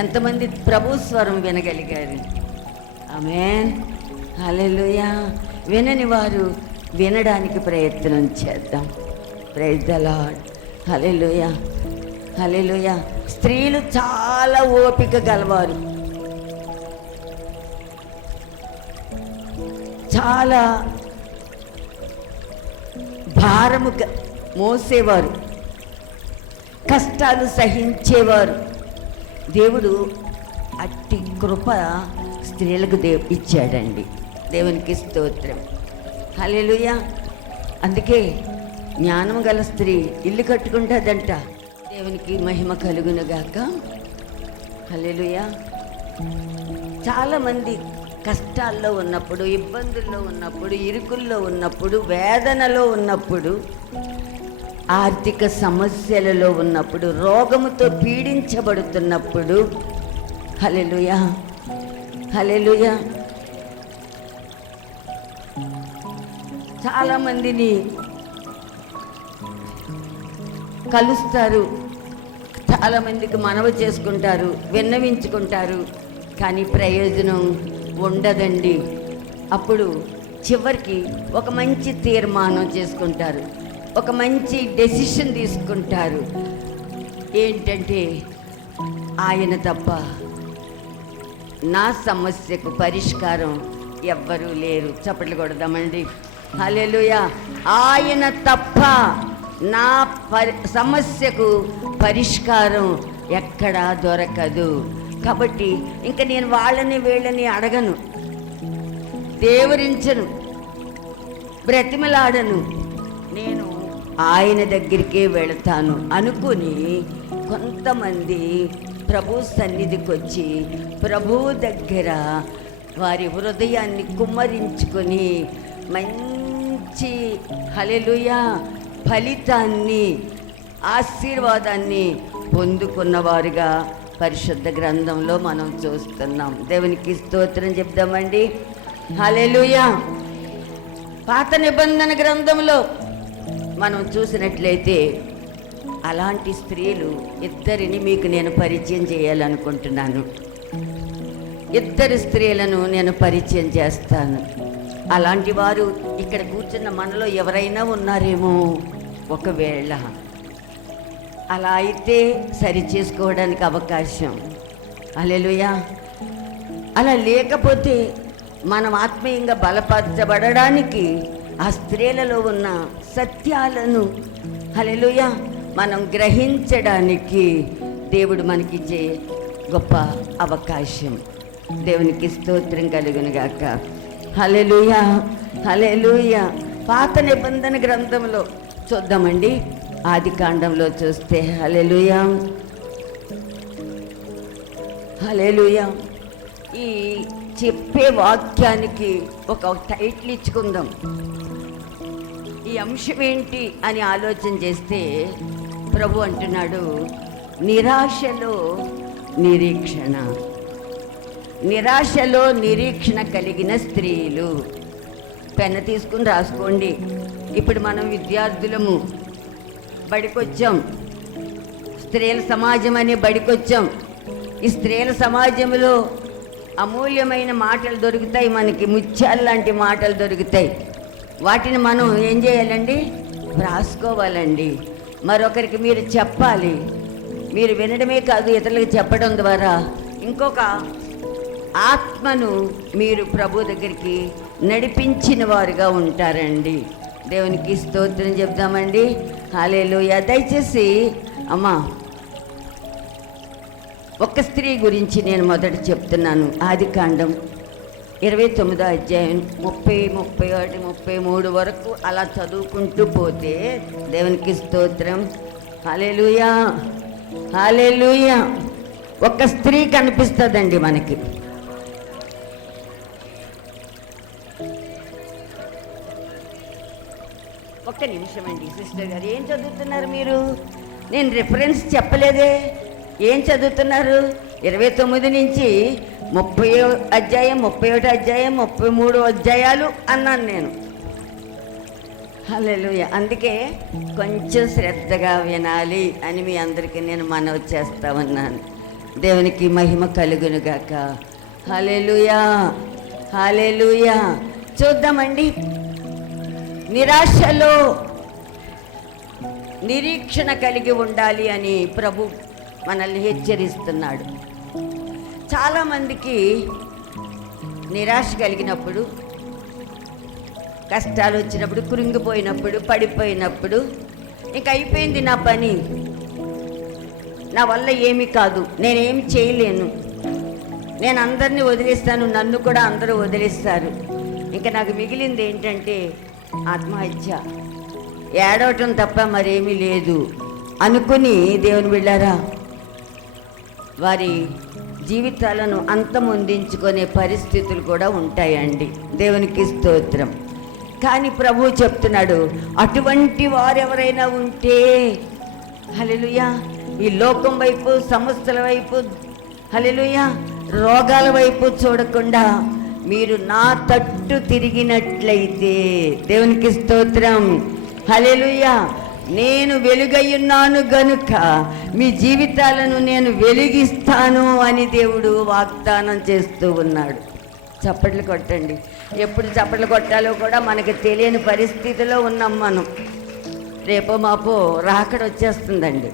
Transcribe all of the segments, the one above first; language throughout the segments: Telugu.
ఎంతమంది ప్రభు స్వరం వినగలిగారు? ఆమేన్, హల్లెలూయా. వినని వారు వినడానికి ప్రయత్నం చేద్దాం. ప్రైజ్ ద లార్డ్, హల్లెలూయా, హల్లెలూయా. స్త్రీలు చాలా ఓపిక గలవారు, చాలా భారము మోసేవారు, కష్టాలు సహించేవారు. దేవుడు అట్టి కృప స్త్రీలకు ఇచ్చాడండి. దేవునికి స్తోత్రం, హల్లెలూయా. అందుకే జ్ఞానం గల స్త్రీ ఇల్లు కట్టుకుంటుందంట. దేవునికి మహిమ కలుగునుగాక, హల్లెలూయా. చాలామంది కష్టాల్లో ఉన్నప్పుడు, ఇబ్బందుల్లో ఉన్నప్పుడు, ఇరుకుల్లో ఉన్నప్పుడు, వేదనలో ఉన్నప్పుడు, ఆర్థిక సమస్యలలో ఉన్నప్పుడు, రోగముతో పీడించబడుతున్నప్పుడు, హల్లెలూయా, హల్లెలూయా, చాలామందిని కలుస్తారు, చాలామందికి మనవి చేసుకుంటారు, విన్నవించుకుంటారు, కానీ ప్రయోజనం ఉండదండి. అప్పుడు చివరికి ఒక మంచి తీర్మానం చేసుకుంటారు, ఒక మంచి డెసిషన్ తీసుకుంటారు. ఏంటంటే, ఆయన తప్ప నా సమస్యకు పరిష్కారం ఎవ్వరూ లేరు. చప్పట్లు కొడదామండి, హల్లెలూయా. ఆయన తప్ప నా సమస్యకు పరిష్కారం ఎక్కడా దొరకదు. కాబట్టి ఇంకా నేను వాళ్ళని వీళ్ళని అడగను, దేవరించను, బ్రతిమలాడను, నేను ఆయన దగ్గరికే వెళతాను అనుకుని కొంతమంది ప్రభు సన్నిధికి వచ్చి ప్రభువు దగ్గర వారి హృదయాన్ని కుమ్మరించుకొని మంచి హల్లెలూయా ఫలితాన్ని, ఆశీర్వాదాన్ని పొందుకున్నవారుగా పరిశుద్ధ గ్రంథంలో మనం చూస్తున్నాం. దేవునికి స్తోత్రం చెప్దామండి, హల్లెలూయా. పాత నిబంధన గ్రంథంలో మనం చూసినట్లయితే అలాంటి స్త్రీలు ఇద్దరిని మీకు నేను పరిచయం చేయాలనుకుంటున్నాను. ఇద్దరు స్త్రీలను నేను పరిచయం చేస్తాను. అలాంటి వారు ఇక్కడ కూర్చున్న మనలో ఎవరైనా ఉన్నారేమో. ఒకవేళ అలా అయితే సరి చేసుకోవడానికి అవకాశం, హల్లెలూయా. అలా లేకపోతే మనం ఆత్మీయంగా బలపరచబడడానికి ఆ స్త్రీలలో ఉన్న సత్యాలను, హల్లెలూయా, మనం గ్రహించడానికి దేవుడు మనకిచ్చే గొప్ప అవకాశం. దేవునికి స్తోత్రం కలుగునుగాక, హల్లెలూయా, హల్లెలూయా. పాత నిబంధన గ్రంథంలో చూద్దామండి. ఆది కాండంలో చూస్తే, హల్లెలూయా, హల్లెలూయా. ఈ చెప్పే వాక్యానికి ఒక టైటిల్ ఇచ్చుకుందాం. ఈ అంశం ఏంటి అని ఆలోచన చేస్తే ప్రభు అంటున్నాడు, నిరాశలో నిరీక్షణ. నిరాశలో నిరీక్షణ కలిగిన స్త్రీలు. పెన్ను తీసుకుని రాసుకోండి. ఇప్పుడు మనం విద్యార్థులము, బడికొచ్చాం, స్త్రీల సమాజం అనే బడికొచ్చాం. ఈ స్త్రీల సమాజంలో అమూల్యమైన మాటలు దొరుకుతాయి, మనకి ముత్యాలు లాంటి మాటలు దొరుకుతాయి. వాటిని మనం ఏం చేయాలండి? రాసుకోవాలండి. మరొకరికి మీరు చెప్పాలి. మీరు వినడమే కాదు, ఇతరులకు చెప్పడం ద్వారా ఇంకొక ఆత్మను మీరు ప్రభు దగ్గరికి నడిపించిన వారుగా ఉంటారండి. దేవునికి స్తోత్రం చెప్దామండి, హల్లెలూయా. దయచేసి అమ్మా, ఒక స్త్రీ గురించి నేను మొదట చెప్తున్నాను. ఆది కాండం 29వ అధ్యాయం 30, 31, 33 వరకు అలా చదువుకుంటూ పోతే దేవునికి స్తోత్రం, హల్లెలూయా, హల్లెలూయా. ఒక స్త్రీ కనిపిస్తుందండి మనకి. ఒక్క నిమిషం అండి సిస్టర్ గారు, ఏం చదువుతున్నారు మీరు? నేను రిఫరెన్స్ చెప్పలేదే. ఏం చదువుతున్నారు? 29 నుంచి 30వ అధ్యాయం, 31వ అధ్యాయం, 33 అధ్యాయాలు అన్నాను నేను. హల్లెలూయా. అందుకే కొంచెం శ్రద్ధగా వినాలి అని మీ అందరికీ నేను మనవి చేస్తా ఉన్నాను. దేవునికి మహిమ కలుగునుగాక. హల్లెలూయా, హల్లెలూయా. చూద్దామండి. నిరాశలో నిరీక్షణ కలిగి ఉండాలి అని ప్రభు మనల్ని హెచ్చరిస్తున్నాడు. చాలామందికి నిరాశ కలిగినప్పుడు, కష్టాలు వచ్చినప్పుడు, కృంగిపోయినప్పుడు, పడిపోయినప్పుడు, ఇంక అయిపోయింది నా పని, నా వల్ల ఏమీ కాదు, నేనేం చేయలేను, నేను అందరినీ వదిలేస్తాను, నన్ను కూడా అందరూ వదిలేస్తారు, ఇంకా నాకు మిగిలింది ఏంటంటే ఆత్మహత్య, ఏడవటం తప్ప మరేమీ లేదు అనుకుని దేవుని బిడ్డారా వారి జీవితాలను అంతమొందించుకునే పరిస్థితులు కూడా ఉంటాయండి. దేవునికి స్తోత్రం. కానీ ప్రభువు చెప్తున్నాడు, అటువంటి వారెవరైనా ఉంటే హల్లెలూయా, ఈ లోకం వైపు, సమస్యల వైపు, హల్లెలూయా, రోగాల వైపు చూడకుండా మీరు నా తట్టు తిరిగినట్లయితే, దేవునికి స్తోత్రం, హల్లెలూయా, నేను వెలుగయ్యున్నాను గనుక మీ జీవితాలను నేను వెలిగిస్తాను అని దేవుడు వాగ్దానం చేస్తూ ఉన్నాడు. చప్పట్లు కొట్టండి. ఎప్పుడు చప్పట్లు కొట్టాలో కూడా మనకి తెలియని పరిస్థితిలో ఉన్నాం మనం. రేపో మాపో రాకడ వచ్చేస్తుందండి,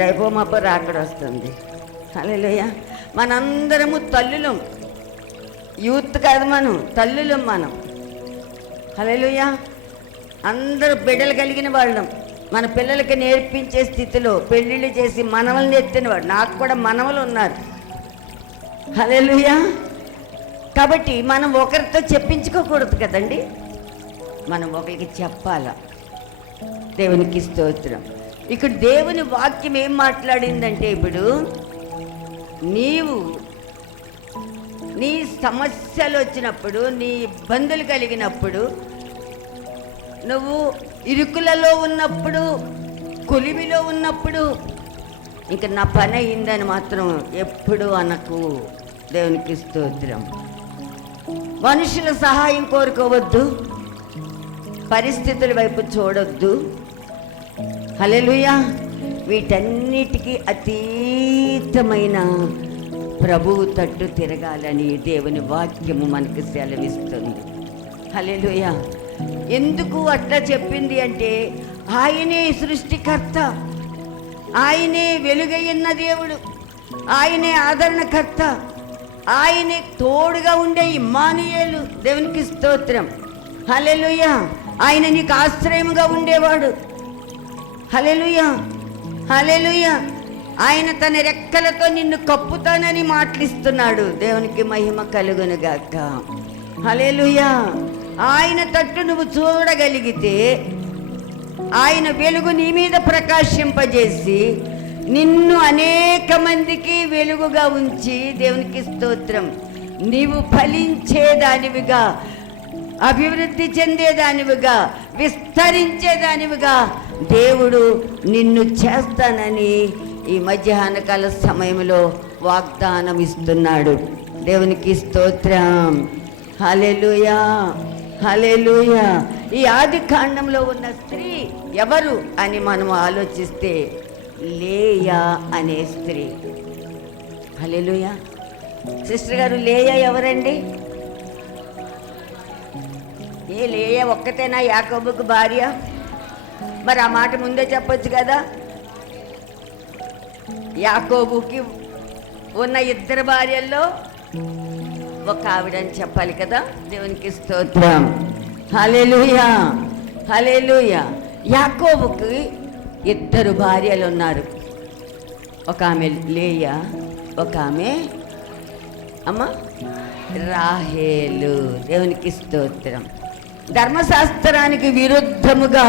రేపో మాపో రాకడ వస్తుంది. హల్లెలూయా. మనందరము తల్లులం, యూత్ కాదు, మనం తల్లులం మనం. హల్లెలూయా. అందరూ బిడ్డలు కలిగిన వాళ్ళం. మన పిల్లలకి నేర్పించే స్థితిలో పెళ్ళిళ్ళు చేసి మనవల్ని ఎత్తినవాడు. నాకు కూడా మనవలు ఉన్నారు. హల్లెలూయా. కాబట్టి మనం ఒకరితో చెప్పించుకోకూడదు కదండి, మనం ఒకరికి చెప్పాలా. దేవునికి స్తోత్రం. ఇక్కడ దేవుని వాక్యం ఏం మాట్లాడిందంటే, ఇప్పుడు నీవు నీ సమస్యలు వచ్చినప్పుడు, నీ ఇబ్బందులు కలిగినప్పుడు, నువ్వు ఇరుకులలో ఉన్నప్పుడు, కొలిమిలో ఉన్నప్పుడు, ఇంక నా పని అయిందని మాత్రం ఎప్పుడు అనకు. దేవునికి స్తోత్రం. మనుషుల సహాయం కోరుకోవద్దు, పరిస్థితుల వైపు చూడొద్దు. హల్లెలూయా. వీటన్నిటికీ అతీతమైన ప్రభువు తట్టు తిరగాలని దేవుని వాక్యము మనకు సెలవిస్తుంది. హల్లెలూయా. ఎందుకు అట్లా చెప్పింది అంటే, ఆయనే సృష్టికర్త, ఆయనే వెలుగయ్యున్న దేవుడు, ఆయనే ఆదరణకర్త, ఆయనే తోడుగా ఉండే ఇమ్మానుయేలు. దేవునికి స్తోత్రం. హల్లెలూయా. ఆయన నీకు ఆశ్రయముగా ఉండేవాడు. హల్లెలూయా, హల్లెలూయా. ఆయన తన రెక్కలతో నిన్ను కప్పుతానని మాటలిస్తున్నాడు. దేవునికి మహిమ కలుగునుగాక. హల్లెలూయా. ఆయన తట్టు నువ్వు చూడగలిగితే, ఆయన వెలుగు నీ మీద ప్రకాశింపజేసి నిన్ను అనేక మందికి వెలుగుగా ఉంచి, దేవునికి స్తోత్రం, నీవు ఫలించేదానివిగా, అభివృద్ధి చెందేదానివిగా, విస్తరించేదానివిగా దేవుడు నిన్ను చేస్తానని ఈ మధ్యాహ్నకాల సమయంలో వాగ్దానం ఇస్తున్నాడు. దేవునికి స్తోత్రం. హల్లెలూయా, హల్లెలూయా. ఈ ఆది కాండంలో ఉన్న స్త్రీ ఎవరు అని మనం ఆలోచిస్తే, లేయా అనే స్త్రీ. హల్లెలూయా. సిస్టర్ గారు, లేయా ఎవరండి? లేయా ఒక్కతేనా యాకోబుకు భార్య? మరి ఆ మాట ముందే చెప్పొచ్చు కదా. యాకోబుకి ఉన్న ఇద్దరు భార్యల్లో ఒక ఆవిడని చెప్పాలి కదా. దేవునికి స్తోత్రం. హల్లెలూయా, హల్లెలూయా. యాకోబుకి ఇద్దరు భార్యలు ఉన్నారు. ఒక ఆమె లేయా, ఒక ఆమె రాహేలు. దేవునికి స్తోత్రం. ధర్మశాస్త్రానికి విరుద్ధముగా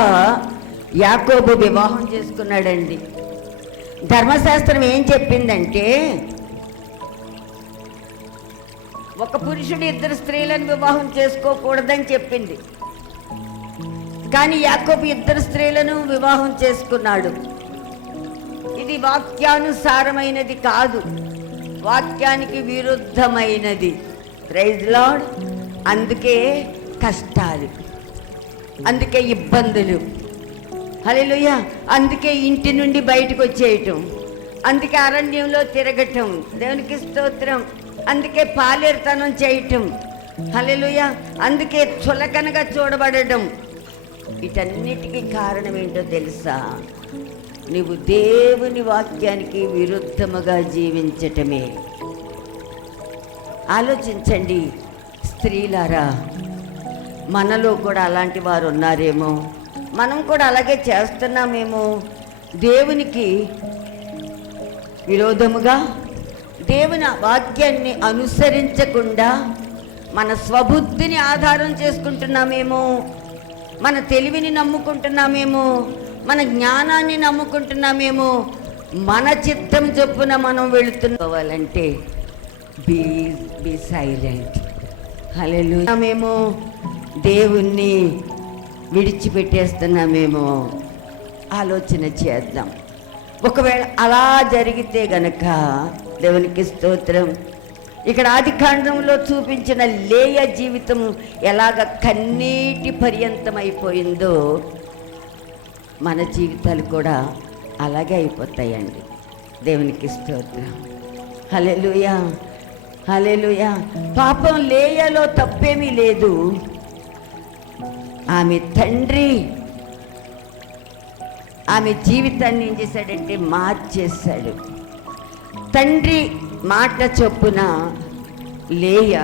యాకోబు వివాహం చేసుకున్నాడండి. ధర్మశాస్త్రం ఏం చెప్పిందంటే, ఒక పురుషుడు ఇద్దరు స్త్రీలను వివాహం చేసుకోకూడదని చెప్పింది. కానీ యాకోబు ఇద్దరు స్త్రీలను వివాహం చేసుకున్నాడు. ఇది వాక్యానుసారమైనది కాదు, వాక్యానికి విరుద్ధమైనది. Praise lord. అందుకే కష్టాలు, అందుకే ఇబ్బందులు. హల్లెలూయా. అందుకే ఇంటి నుండి బయటకు వచ్చేయటం, అందుకే అరణ్యంలో తిరగటం, దేవునికి స్తోత్రం. అందుకే పాలేరుతనం చేయటం, హల్లెలూయా. అందుకే చులకనగా చూడబడటం. వీటన్నిటికీ కారణం ఏంటో తెలుసా? నీవు దేవుని వాక్యానికి విరుద్ధముగా జీవించటమే. ఆలోచించండి స్త్రీలారా, మనలో కూడా అలాంటి వారు ఉన్నారేమో, మనం కూడా అలాగే చేస్తున్నామేమో. దేవునికి విరోధముగా దేవుని వాక్యాన్ని అనుసరించకుండా మన స్వబుద్ధిని ఆధారం చేసుకుంటున్నామేమో, మన తెలివిని నమ్ముకుంటున్నామేమో, మన జ్ఞానాన్ని నమ్ముకుంటున్నామేమో. మన చిత్తం చొప్పున మనం వెళుతున్నావాలంటే బీ సైలెంట్. హల్లెలూయా. మేము దేవుణ్ణి విడిచిపెట్టేస్తున్నామేమో ఆలోచన చేద్దాం. ఒకవేళ అలా జరిగితే గనక దేవునికి స్తోత్రం. ఇక్కడ ఆదికాండంలో చూపించిన లేయ జీవితం ఎలాగ కన్నీటి పర్యంతం అయిపోయిందో మన జీవితాలు కూడా అలాగే అయిపోతాయండి. దేవునికి స్తోత్రం. హల్లెలూయా, హల్లెలూయా. పాపం లేయలో తప్పేమీ లేదు. ఆమె తండ్రి ఆమె జీవితాన్ని ఏం చేశాడంటే మార్చేశాడు. తండ్రి మాట చొప్పున లేయ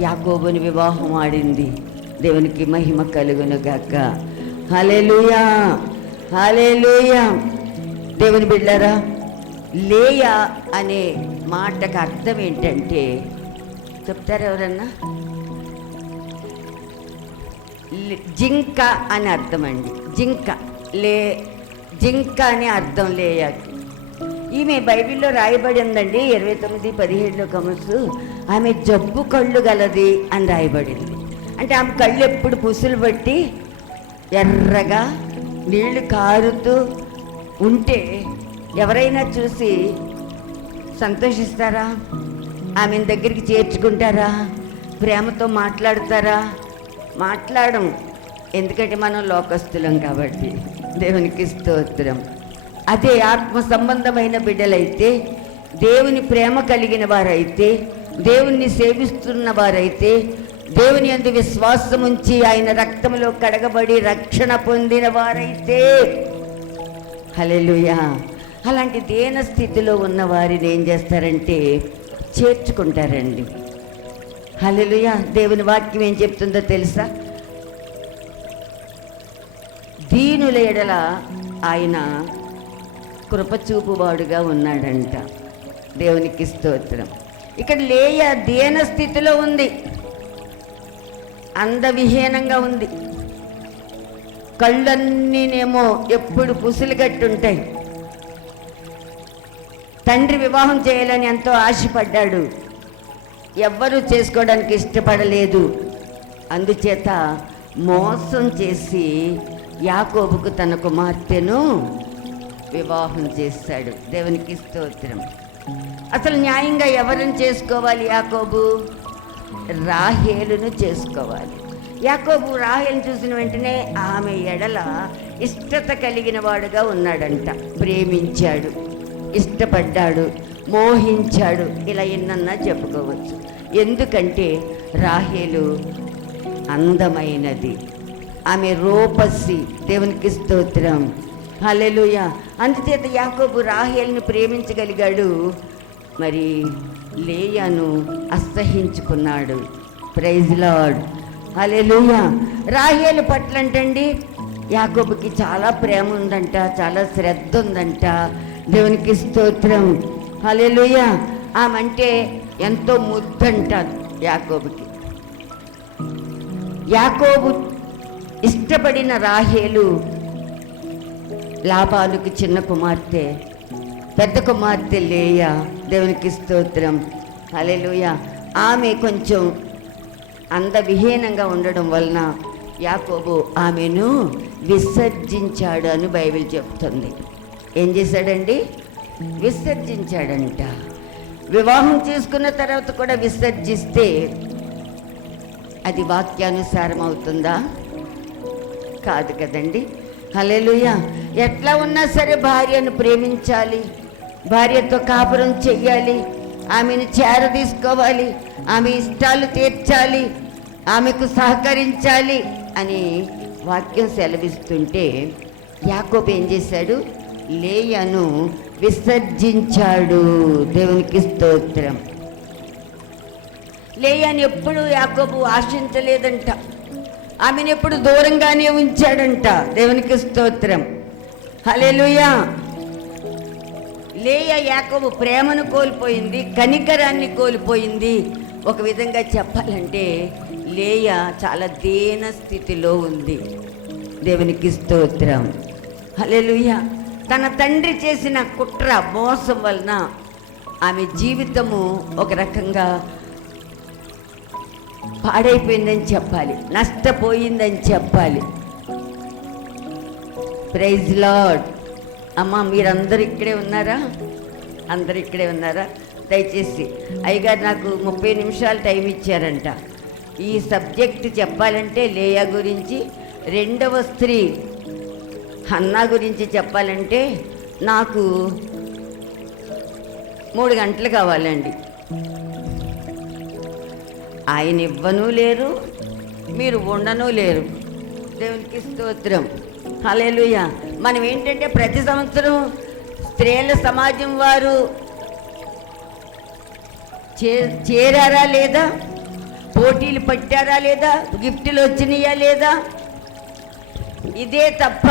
యాకోబుని వివాహం ఆడింది. దేవునికి మహిమ కలుగునుగాక. హల్లెలూయా, హల్లెలూయా. దేవుని బిడ్డలారా, లేయ అనే మాటకు అర్థం ఏంటంటే చెప్తారు ఎవరన్నా? జింక అని అర్థం అండి. జింక అని అర్థం లేయకి. ఈమె బైబిల్లో రాయబడి ఉందండి 29:17 కమర్సు. ఆమె జబ్బు కళ్ళు గలది అని రాయబడింది. అంటే ఆమె కళ్ళు ఎప్పుడు పుసులు పట్టి ఎర్రగా నీళ్లు కారుతూ ఉంటే ఎవరైనా చూసి సంతోషిస్తారా? ఆమెను దగ్గరికి చేర్చుకుంటారా? ప్రేమతో మాట్లాడతారా? మాట్లాడం. ఎందుకంటే మనం లోకస్తులం కాబట్టి. దేవునికి స్తోత్రం. అదే ఆత్మ సంబంధమైన బిడ్డలైతే, దేవుని ప్రేమ కలిగిన వారైతే, దేవుణ్ణి సేవిస్తున్న వారైతే, దేవుని యందు విశ్వాసం ఉంచి ఆయన రక్తంలో కడగబడి రక్షణ పొందిన వారైతే, హల్లెలూయా, అలాంటి దేన స్థితిలో ఉన్న వారిని ఏం చేస్తారంటే చేర్చుకుంటారండి. హల్లెలూయా. దేవుని వాక్యం ఏం చెప్తుందో తెలుసా? దీనుల ఎడల ఆయన కృపచూపువాడుగా ఉన్నాడంట. దేవునికి స్తోత్రం. ఇక్కడ లేయ దేన స్థితిలో ఉంది, అందవిహీనంగా ఉంది. కళ్ళన్నీనేమో ఎప్పుడు పుసులు కట్టుంటాయి. తండ్రి వివాహం చేయాలని ఎంతో ఆశపడ్డాడు, ఎవ్వరూ చేసుకోవడానికి ఇష్టపడలేదు. అందుచేత మోసం చేసి యాకోబుకు తన కుమార్తెను వివాహం చేశాడు. దేవునికి స్తోత్రం. అసలు న్యాయంగా ఎవరిని చేసుకోవాలి? యాకోబు రాహేలును చేసుకోవాలి. యాకోబు రాహేలును చూసిన వెంటనే ఆమె ఎడల ఇష్టత కలిగిన వాడుగా ఉన్నాడంట. ప్రేమించాడు, ఇష్టపడ్డాడు, మోహించాడు. ఇలా ఎన్నన్నా చెప్పుకోవచ్చు. ఎందుకంటే రాహేలు అందమైనది, ఆమె రూపసి. దేవునికి స్తోత్రం. హల్లెలూయా. అందుచేత యాకోబు రాహేలుని ప్రేమించగలిగాడు, మరి లేయాను అసహించుకున్నాడు. Praise lord. హల్లెలూయా. రాహేలు పట్ల అంటండి యాకోబుకి చాలా ప్రేమ ఉందంట, చాలా శ్రద్ధ ఉందంట. దేవునికి స్తోత్రం. హల్లెలూయా. ఆమంటే ఎంతో ముద్దంట యాకోబుకి. యాకోబు ఇష్టపడిన రాహేలు లాబానుకు చిన్న కుమార్తె, పెద్ద కుమార్తె లేయా. దేవునికి స్తోత్రం. హల్లెలూయా. ఆమె కొంచెం అందవిహీనంగా ఉండడం వలన యాకోబు ఆమెను విసర్జించాడు అని బైబిల్ చెప్తుంది. ఏం చేశాడండి? విసర్జించాడంట. వివాహం చేసుకున్న తర్వాత కూడా విసర్జిస్తే అది వాక్యానుసారం అవుతుందా? కాదు కదండి. హల్లెలూయా. ఎట్లా ఉన్నా సరే భార్యను ప్రేమించాలి, భార్యతో కాపురం చెయ్యాలి, ఆమెను చేరదీసుకోవాలి, ఆమె ఇష్టాలు తీర్చాలి, ఆమెకు సహకరించాలి అని వాక్యం సెలవిస్తుంటే యాకోబు ఏం చేశాడు? లేయాను విసర్జించాడు. దేవునికి స్తోత్రం. లేయాను ఎప్పుడు యాకోబు ఆశించలేదంట, ఆమెను ఎప్పుడు దూరంగానే ఉంచాడంట. దేవునికి స్తోత్రం. హల్లెలూయా. లేయా యాకోబు ప్రేమను కోల్పోయింది, కనికరాన్ని కోల్పోయింది. ఒక విధంగా చెప్పాలంటే లేయా చాలా దీన స్థితిలో ఉంది. దేవునికి స్తోత్రం. హల్లెలూయా. తన తండ్రి చేసిన కుట్ర మోసం వలన ఆమె జీవితము ఒక రకంగా పాడైపోయిందని చెప్పాలి, నష్టపోయిందని చెప్పాలి. Praise lord. అమ్మ, మీరందరూ ఇక్కడే ఉన్నారా? అందరు ఇక్కడే ఉన్నారా? దయచేసి అయ్యగారు నాకు 30 నిమిషాలు టైం ఇచ్చారంట. ఈ సబ్జెక్ట్ చెప్పాలంటే లేయా గురించి, రెండవ స్త్రీ హన్నా గురించి చెప్పాలంటే నాకు 3 గంటలు కావాలండి. ఆయన ఇవ్వను లేరు, మీరు ఉండను లేరు. దేవునికి స్తోత్రం. హల్లెలూయా. మనం ఏంటంటే ప్రతి సంవత్సరం స్త్రీల సమాజం వారు చేరారా లేదా, పోటీలు పట్టారా లేదా, గిఫ్టులు వచ్చినాయా లేదా, ఇదే తప్ప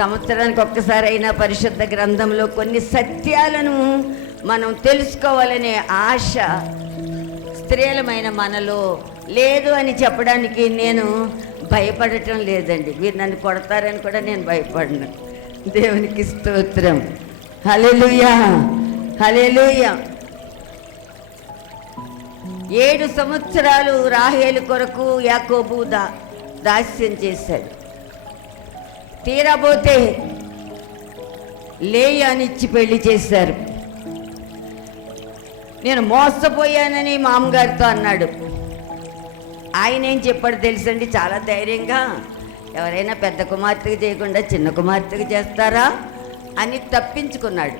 సంవత్సరానికి ఒక్కసారైనా పరిశుద్ధ గ్రంథంలో కొన్ని సత్యాలను మనం తెలుసుకోవాలనే ఆశ స్త్రీలమైన మనలో లేదు అని చెప్పడానికి నేను భయపడటం లేదండి. మీరు నన్ను కొడతారని కూడా నేను భయపడను. దేవునికి స్తోత్రం. హల్లెలూయా, హల్లెలూయా. 7 సంవత్సరాలు రాహేలు కొరకు యాకోబు దాస్యం చేశాడు. తీరబోతే లేయానిచ్చి పెళ్లి చేశారు. నేను మోసపోయానని మామగారితో అన్నాడు. ఆయన ఏం చెప్పాడు తెలుసండి? చాలా ధైర్యంగా, ఎవరైనా పెద్ద కుమార్తెకు చేయకుండా చిన్న కుమార్తెకు చేస్తారా అని తప్పించుకున్నాడు.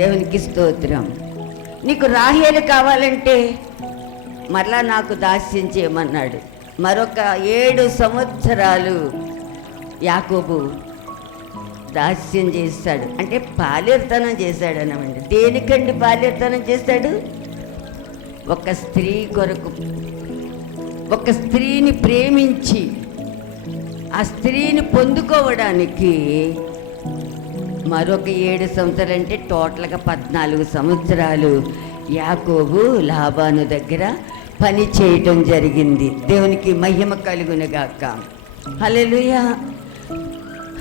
దేవునికి స్తోత్రం. నీకు రాహేలు కావాలంటే మరలా నాకు దాస్యం చేయమన్నాడు. మరొక 7 సంవత్సరాలు యాకోబు దాస్యం చేశాడు. అంటే బాల్యతనం చేశాడు అన్నమాట. దేనికండి బాల్యతనం చేశాడు? ఒక స్త్రీ కొరకు, ఒక స్త్రీని ప్రేమించి ఆ స్త్రీని పొందుకోవడానికి మరొక 7 సంవత్సరాలు, అంటే టోటల్గా 14 సంవత్సరాలు యాకోబు లాబాను దగ్గర పని చేయటం జరిగింది. దేవునికి మహిమ కలుగునుగాక. హల్లెలూయా,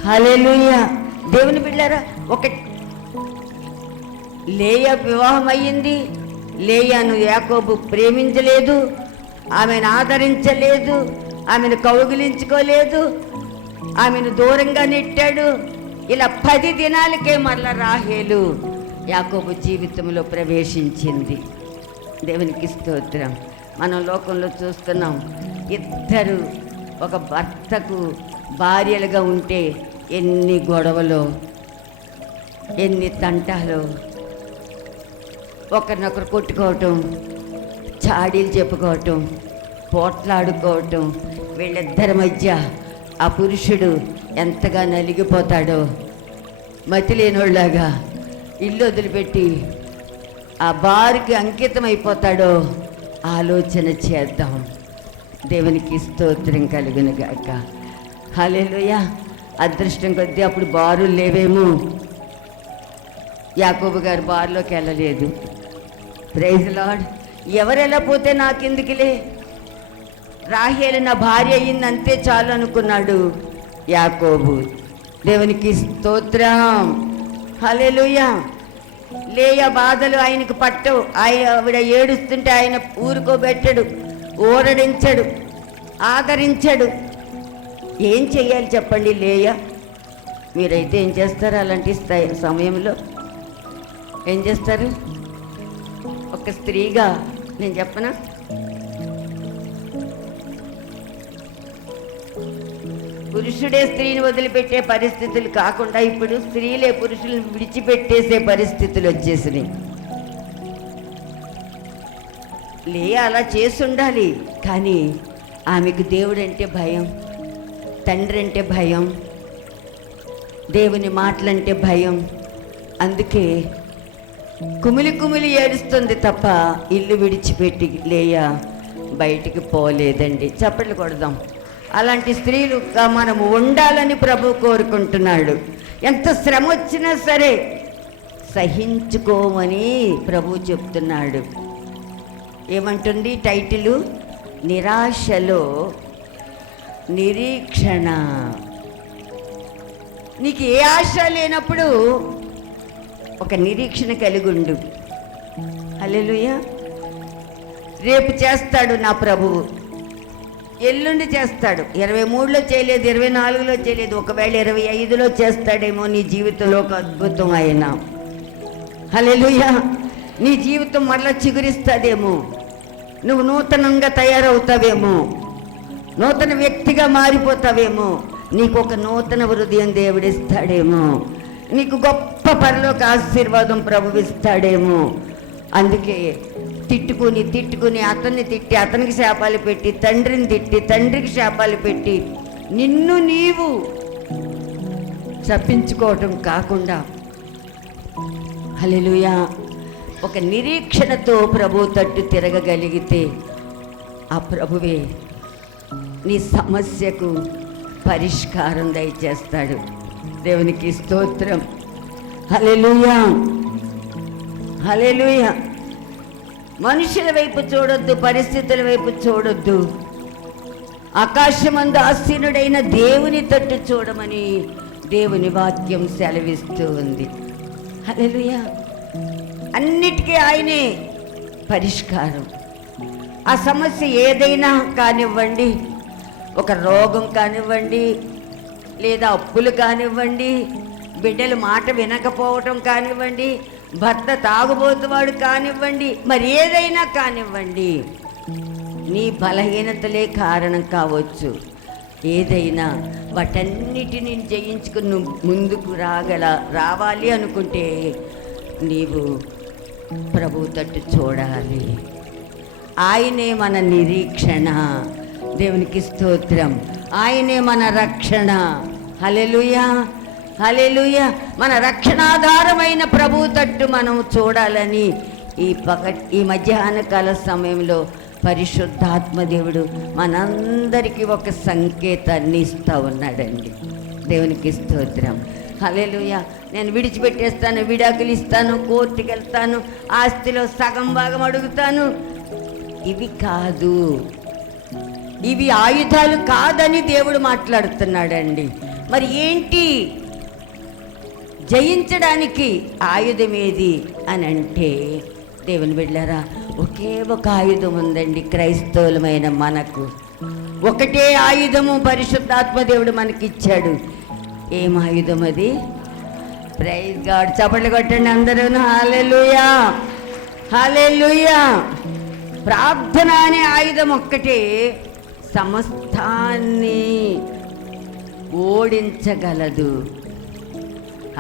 హల్లెలూయా. దేవుని బిడ్డలారా, ఒక లేయా వివాహం అయ్యింది. లేయాను యాకోబు ప్రేమించలేదు, ఆమెను ఆదరించలేదు, ఆమెను కౌగిలించుకోలేదు, ఆమెను దూరంగా నెట్టాడు. ఇలా 10 దినాలకే మరలా రాహేలు యాకోబు జీవితంలో ప్రవేశించింది. దేవునికి స్తోత్రం. మనం లోకంలో చూస్తున్నాం, ఇద్దరు ఒక భర్తకు భార్యలుగా ఉంటే ఎన్ని గొడవలు, ఎన్ని తంటాలు, ఒకరినొకరు కొట్టుకోవటం, చాడీలు చెప్పుకోవటం, పోట్లాడుకోవటం. వీళ్ళిద్దరి మధ్య ఆ పురుషుడు ఎంతగా నలిగిపోతాడో, మతి లేనోళ్ళలాగా ఇల్లు వదిలిపెట్టి ఆ బారుకి అంకితం అయిపోతాడో ఆలోచన చేద్దాం. దేవునికి స్తోత్రం కలుగునుగాక. హల్లెలూయా. అదృష్టం కొద్దీ అప్పుడు బారులు లేవేమో. యాకోబు గారు బారులోకి వెళ్ళలేదు. Praise lord. ఎవరెలా పోతే నాకెందుకులే, రాహేలు నా భార్య అయ్యింది అంతే చాలు అనుకున్నాడు యాకోబు. దేవునికి స్తోత్రం. హల్లెలూయా. లేయా బాధలు ఆయనకు పట్టవు. ఆవిడ ఏడుస్తుంటే ఆయన ఊరుకోబెట్టడు, ఓరడించడు, ఆదరించడు. ఏం చెయ్యాలి చెప్పండి లేయా? మీరైతే ఏం చేస్తారు అలాంటి సమయంలో? ఏం చేస్తారు? ఒక స్త్రీగా నేను చెప్పనా? పురుషుడే స్త్రీని వదిలిపెట్టే పరిస్థితులు కాకుండా ఇప్పుడు స్త్రీలే పురుషులను విడిచిపెట్టేసే పరిస్థితులు వచ్చేసినాయి. లేయా అలా చేసి ఉండాలి, కానీ ఆమెకు దేవుడంటే భయం, తండ్రి అంటే భయం, దేవుని మాటలంటే భయం. అందుకే కుమిలి కుమిలి ఏడుస్తుంది తప్ప ఇల్లు విడిచిపెట్టి లేయా బయటికి పోలేదండి. చప్పట్లు కొడదాం. అలాంటి స్త్రీలుగా మనము ఉండాలని ప్రభు కోరుకుంటున్నాడు. ఎంత శ్రమ వచ్చినా సరే సహించుకోమని ప్రభు చెప్తున్నాడు. ఏమంటుంది టైటిలు? నిరాశలో నిరీక్షణ. నీకు ఏ ఆశ లేనప్పుడు ఒక నిరీక్షణ కలిగి ఉండు. హల్లెలూయా. రేపు చేస్తాడు నా ప్రభువు, ఎల్లుండి చేస్తాడు. 23లో చేయలేదు, 24లో చేయలేదు, ఒకవేళ 25లో చేస్తాడేమో నీ జీవితంలో ఒక అద్భుతం ఆయన. హల్లెలూయా. నీ జీవితం మళ్ళా చిగురిస్తుందేమో, నువ్వు నూతనంగా తయారవుతావేమో, నూతన వ్యక్తిగా మారిపోతావేమో, నీకు ఒక నూతన హృదయం దేవుడిస్తాడేమో, నీకు గొప్ప పరలోక ఆశీర్వాదం ప్రభువిస్తాడేమో. అందుకే తిట్టుకుని అతన్ని తిట్టి అతనికి శాపాలు పెట్టి, తండ్రిని తిట్టి తండ్రికి శాపాలు పెట్టి, నిన్ను నీవు చప్పించుకోవటం కాకుండా హల్లెలూయా ఒక నిరీక్షణతో ప్రభు తట్టు తిరగగలిగితే ఆ ప్రభువే నీ సమస్యకు పరిష్కారం దయచేస్తాడు. దేవునికి స్తోత్రం. హల్లెలూయా, హల్లెలూయా. మనుషుల వైపు చూడొద్దు, పరిస్థితుల వైపు చూడొద్దు. ఆకాశమందు ఆసీనుడైన దేవుని తట్టు చూడమని దేవుని వాక్యం సెలవిస్తూ ఉంది. హల్లెలూయా. అన్నిటికీ ఆయనే పరిష్కారం. ఆ సమస్య ఏదైనా కానివ్వండి, ఒక రోగం కానివ్వండి, లేదా అప్పులు కానివ్వండి, బిడ్డలు మాట వినకపోవటం కానివ్వండి, భర్త తాగుబోతువాడు కానివ్వండి, మరి ఏదైనా కానివ్వండి, నీ బలహీనతలే కారణం కావచ్చు. ఏదైనా వాటన్నిటిని జయించుకుని ముందుకు రావాలి అనుకుంటే నీవు ప్రభు తట్టు చూడాలి. ఆయనే మన నిరీక్షణ. దేవునికి స్తోత్రం. ఆయనే మన రక్షణ. హల్లెలూయా, హల్లెలూయా. మన రక్షణాధారమైన ప్రభు తట్టు మనం చూడాలని ఈ మధ్యాహ్న కాల సమయంలో పరిశుద్ధాత్మ దేవుడు మనందరికీ ఒక సంకేతాన్ని ఇస్తూ ఉన్నాడండి. దేవునికి స్తోత్రం. హల్లెలూయా. నేను విడిచిపెట్టేస్తాను, విడాకులు ఇస్తాను, కోర్టుకి వెళ్తాను, ఆస్తిలో సగం భాగం అడుగుతాను, ఇవి కాదు, ఇవి ఆయుధాలు కాదని దేవుడు మాట్లాడుతున్నాడండి. మరి ఏంటి జయించడానికి ఆయుధం ఏది అని అంటే, దేవుని బిడ్డలారా, ఒకే ఒక ఆయుధం ఉందండి. క్రైస్తవులమైన మనకు ఒకటే ఆయుధము పరిశుద్ధాత్మ దేవుడు మనకిచ్చాడు. ఏం ఆయుధం అది? Praise god. చప్పట్లు కొట్టండి అందరూ. హల్లెలూయా, హల్లెలూయా. ప్రార్థన అనే ఆయుధం ఒక్కటే సమస్తాన్ని ఓడించగలదు.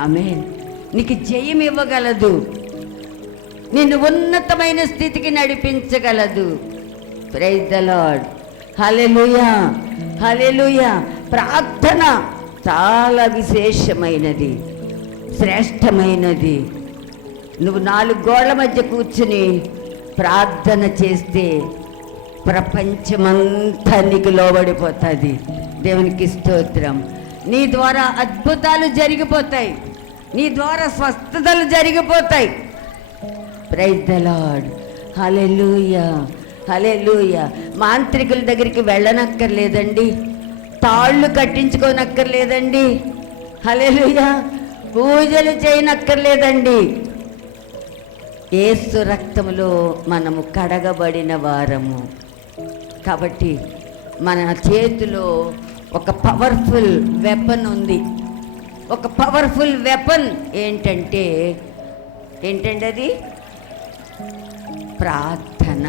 ఆమేన్. నీకు జయం ఇవ్వగలదు, నిన్ను ఉన్నతమైన స్థితికి నడిపించగలదు. Praise the lord. Hallelujah, hallelujah. ప్రార్థన చాలా విశేషమైనది, శ్రేష్టమైనది. నువ్వు 4 గోళ్ల మధ్య కూర్చుని ప్రార్థన చేస్తే ప్రపంచమంతా నీకు లోబడిపోతుంది. దేవునికి స్తోత్రం. నీ ద్వారా అద్భుతాలు జరిగిపోతాయి, నీ ద్వారా స్వస్థతలు జరిగిపోతాయి. Praise the lord. Hallelujah, hallelujah. మాంత్రికుల దగ్గరికి వెళ్ళనక్కర్లేదండి, తాళ్ళు కట్టించుకోనక్కర్లేదండి, హల్లెలూయా. పూజలు చేయనక్కర్లేదండి. యేసు రక్తములో మనము కడగబడిన వారము. కాబట్టి మన చేతిలో ఒక పవర్ఫుల్ వెపన్ ఉంది. ఒక పవర్ఫుల్ వెపన్ ఏంటంటే అది ప్రార్థన.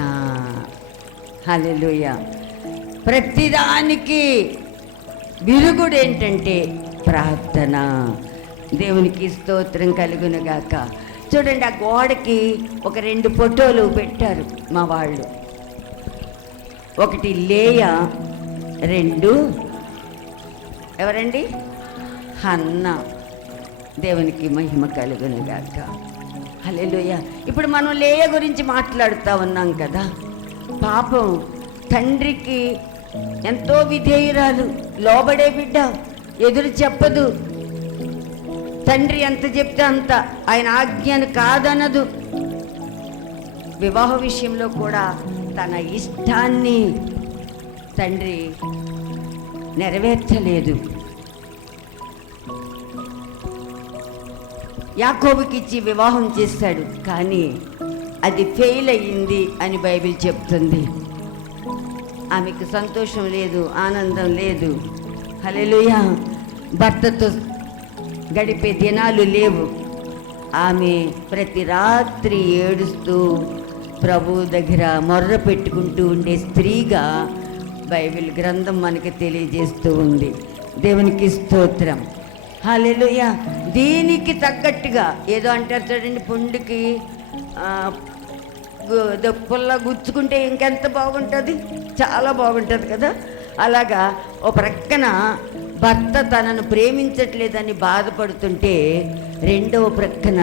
హల్లెలూయా. ప్రతిదానికి విరుగుడు ఏంటంటే ప్రార్థన. దేవునికి స్తోత్రం కలుగునుగాక. చూడండి, ఆ గోడకి ఒక 2 ఫోటోలు పెట్టారు మా వాళ్ళు. ఒకటి లేయా, 2 ఎవరండి? హన్నా. దేవునికి మహిమ కలుగునుగాక. హల్లెలూయా. ఇప్పుడు మనం లేయ గురించి మాట్లాడుతూ ఉన్నాం కదా. పాపం, తండ్రికి ఎంతో విధేయురాలు, లోబడే బిడ్డ, ఎదురు చెప్పదు. తండ్రి ఎంత చెప్తే అంత, ఆయన ఆజ్ఞను కాదనదు. వివాహ విషయంలో కూడా తన ఇష్టాన్ని తండ్రి నెరవేర్చలేదు. యాకోబుకి ఇచ్చి వివాహం చేశాడు, కానీ అది ఫెయిల్ అయ్యింది అని బైబిల్ చెప్తుంది. ఆమెకు సంతోషం లేదు, ఆనందం లేదు. హల్లెలూయా. భర్తతో గడిపే దినాలు లేవు. ఆమె ప్రతి రాత్రి ఏడుస్తూ ప్రభు దగ్గర మొర్ర పెట్టుకుంటూ ఉండే స్త్రీగా బైబిల్ గ్రంథం మనకి తెలియజేస్తూ ఉంది. దేవునికి స్తోత్రం. హల్లెలూయా. దీనికి తగ్గట్టుగా ఏదో అంటారు చూడండి, పుండుకి పుల్ల గుచ్చుకుంటే ఇంకెంత బాగుంటుంది, చాలా బాగుంటుంది కదా. అలాగా ఓ ప్రక్కన భర్త తనను ప్రేమించట్లేదని బాధపడుతుంటే, రెండవ ప్రక్కన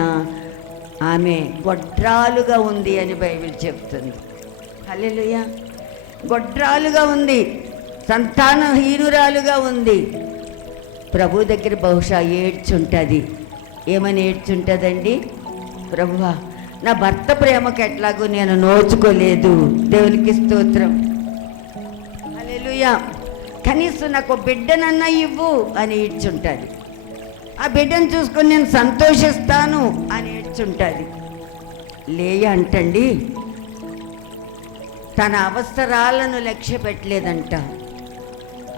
ఆమె గొడ్రాలుగా ఉంది అని బైబిల్ చెప్తుంది. హల్లెలూయా. గొడ్రాలుగా ఉంది, సంతానహీనురాలుగా ఉంది. ప్రభు దగ్గర బహుశా ఏడ్చుంటుంది. ఏమని ఏడ్చుంటుందండి? ప్రభువా, నా భర్త ప్రేమకు ఎట్లాగో నేను నోచుకోలేదు. దేవునికి స్తోత్రం. హల్లెలూయా. కనీసం నాకు బిడ్డనన్నా ఇవ్వు అని ఏడ్చుంటుంది. ఆ బిడ్డను చూసుకొని నేను సంతోషిస్తాను అని ఏడ్చుంటుంది. లేయ అంటండి, తన అవసరాలను లక్ష్య పెట్టలేదంట.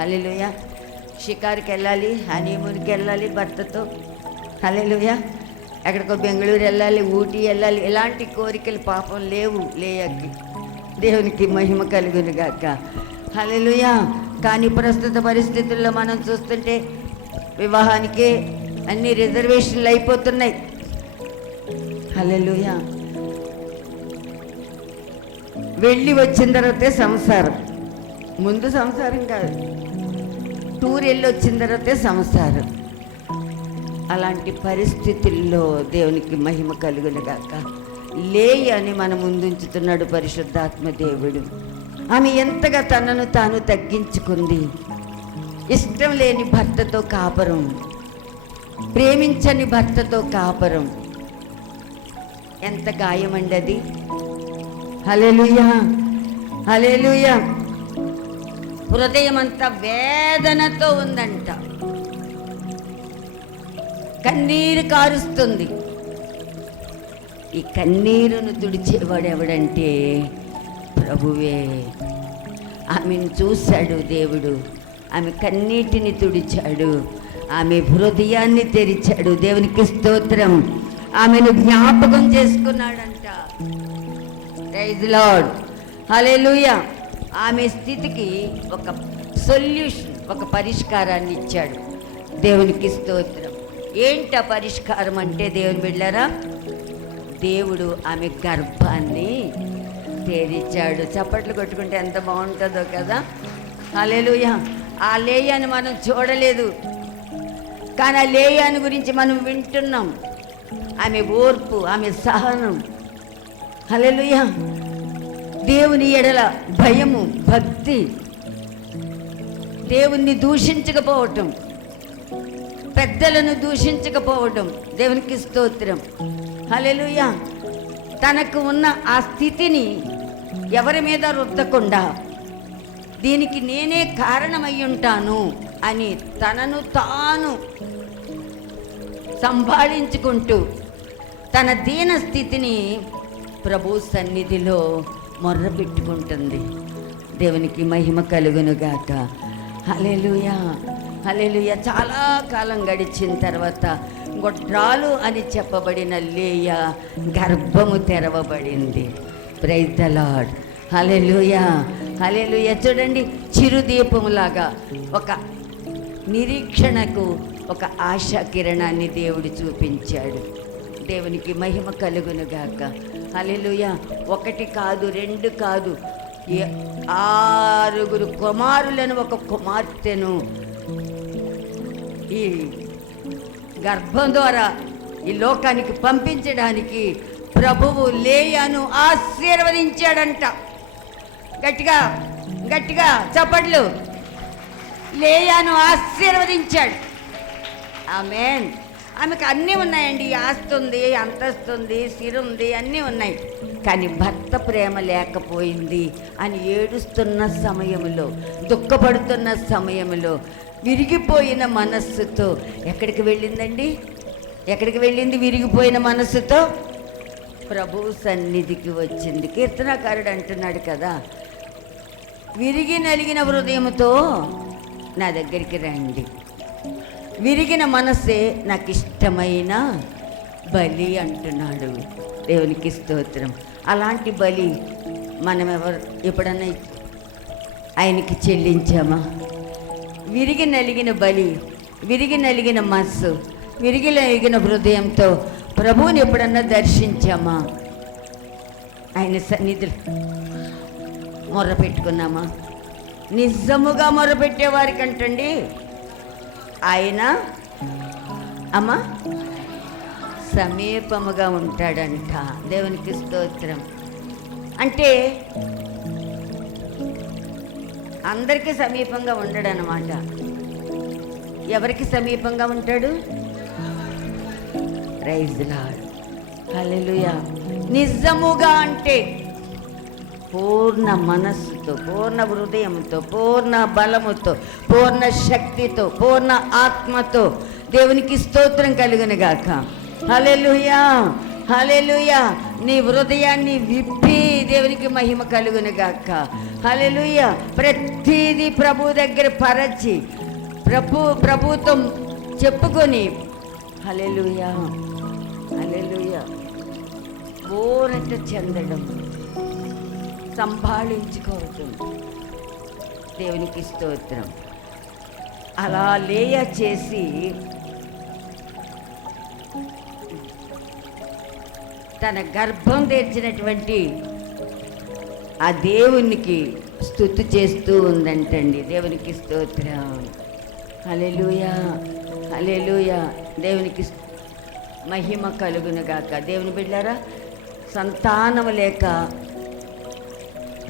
హల్లెలూయా. షికారుకి వెళ్ళాలి, హనీమూన్కి వెళ్ళాలి భర్తతో. హల్లెలూయా. ఎక్కడికో బెంగళూరు వెళ్ళాలి, ఊటీ వెళ్ళాలి, ఇలాంటి కోరికలు పాపం లేవు లేయకి. దేవునికి మహిమ కలుగునుగాక. హల్లెలూయా. కానీ ప్రస్తుత పరిస్థితుల్లో మనం చూస్తుంటే వివాహానికే అన్ని రిజర్వేషన్లు అయిపోతున్నాయి. హల్లెలూయా. వెళ్ళి వచ్చిన తర్వాతే సంసారం, ముందు సంసారం కాదు. టూర్ వెళ్ళి వచ్చిన తర్వాతే సంసారం. అలాంటి పరిస్థితుల్లో దేవునికి మహిమ కలుగునుగాక. లేయ అని మన ముందుంచుతున్నాడు పరిశుద్ధాత్మ దేవుడు. ఆమె ఎంతగా తనను తాను తగ్గించుకుంది. ఇష్టం లేని భర్తతో కాపురం, ప్రేమించని భర్తతో కాపురం, ఎంత గాయమండి అది. హల్లెలూయా. హల్లెలూయా. హృదయం అంతా వేదనతో ఉందంట, కన్నీరు కారుస్తుంది. ఈ కన్నీరును తుడిచేవాడు ఎవడంటే ప్రభువే. ఆమెను చూశాడు దేవుడు, ఆమె కన్నీటిని తుడిచాడు, ఆమె హృదయాన్ని తెరిచాడు. దేవునికి స్తోత్రం. ఆమెను జ్ఞాపకం చేసుకున్నాడంట. Praise lord. హల్లెలూయా. ఆమె స్థితికి ఒక సొల్యూషన్, ఒక పరిష్కారాన్ని ఇచ్చాడు. దేవునికి స్తోత్రం. ఏంట పరిష్కారం అంటే, దేవుని బిడ్డలారా, దేవుడు ఆమె గర్భాన్ని తెరిచాడు. చప్పట్లు కొట్టుకుంటే ఎంత బాగుంటుందో కదా. హల్లెలూయా. ఆ లేయాని మనం చూడలేదు, కానీ ఆ లేయాని గురించి మనం వింటున్నాం. ఆమె ఓర్పు, ఆమె సహనం. హల్లెలూయా. దేవుని ఎడల భయము, భక్తి, దేవుణ్ణి దూషించకపోవటం, పెద్దలను దూషించకపోవటం. దేవునికి స్తోత్రం. హల్లెలూయా. తనకు ఉన్న ఆ స్థితిని ఎవరి మీద రుద్దకుండా, దీనికి నేనే కారణమై ఉంటాను అని తనను తాను సంభాళించుకుంటూ తన దీన స్థితిని ప్రభు సన్నిధిలో మొర్ర పెట్టుకుంటుంది. దేవునికి మహిమ కలుగునుగాక. హల్లెలూయా. హల్లెలూయా. చాలా కాలం గడిచిన తర్వాత గొడ్రాలు అని చెప్పబడిన లేయ గర్భము తెరవబడింది. Praise the lord. Hallelujah. Hallelujah. చూడండి, చిరుదీపములాగా ఒక నిరీక్షణకు ఒక ఆశా కిరణాన్ని దేవుడు చూపించాడు. దేవునికి మహిమ కలుగునుగాక. హల్లెలూయా. 1 కాదు 2 కాదు, 6 కుమారులను ఒక కుమార్తెను ఈ గర్భం ద్వారా ఈ లోకానికి పంపించడానికి ప్రభువు లేయాను ఆశీర్వదించాడంట. గట్టిగా గట్టిగా చప్పట్లు. లేయాను ఆశీర్వదించాడు. ఆమేన్. ఆమెకు అన్నీ ఉన్నాయండి. ఆస్తి ఉంది, అంతస్తు ఉంది, సిరి ఉంది, అన్నీ ఉన్నాయి. కానీ భర్త ప్రేమ లేకపోయింది అని ఏడుస్తున్న సమయంలో, దుఃఖపడుతున్న సమయంలో, విరిగిపోయిన మనస్సుతో ఎక్కడికి వెళ్ళిందండి? ఎక్కడికి వెళ్ళింది? విరిగిపోయిన మనస్సుతో ప్రభువు సన్నిధికి వచ్చింది. కీర్తనకారుడు అంటున్నాడు కదా, విరిగి నలిగిన హృదయంతో నా దగ్గరికి రండి, విరిగిన మనస్సే నాకు ఇష్టమైన బలి అంటున్నాడు. దేవునికి స్తోత్రం. అలాంటి బలి మనం ఎప్పుడన్నా ఆయనకి చెల్లించామా? విరిగి నలిగిన బలి, విరిగి నలిగిన మనస్సు, విరిగి నలిగిన హృదయంతో ప్రభువుని ఎప్పుడన్నా దర్శించామా? ఆయన సన్నిధులు మొర్ర పెట్టుకున్నామా? నిజముగా మొరపెట్టేవారికి అంటండి ఆయన సమీపముగా ఉంటాడంట. దేవునికి స్తోత్రం. అంటే అందరికీ సమీపంగా ఉండడు అన్నమాట. ఎవరికి సమీపంగా ఉంటాడు? Praise the lord. హల్లెలూయా. నిజముగా అంటే పూర్ణ మనస్సుతో, పూర్ణ హృదయంతో, పూర్ణ బలముతో, పూర్ణ శక్తితో, పూర్ణ ఆత్మతో. దేవునికి స్తోత్రం కలుగునుగాక. హల్లెలూయా, హల్లెలూయా. నీ హృదయాన్ని విప్పి దేవునికి మహిమ కలుగునుగాక. హల్లెలూయా. ప్రతిదీ ప్రభు దగ్గర పరచి ప్రభుత్వం చెప్పుకొని హల్లెలూయా, హల్లెలూయా ఊరట చెందడం, సంభాళించుకోవటం. దేవునికి స్తోత్రం. అలా లేయ చేసి తన గర్భం తెరిచినటువంటి ఆ దేవునికి స్తుతి చేస్తూ ఉందంటండి. దేవునికి స్తోత్రం. హల్లెలూయా, హల్లెలూయా. దేవునికి మహిమ కలుగునుగాక. దేవుని బిడ్డలారా, సంతానము లేక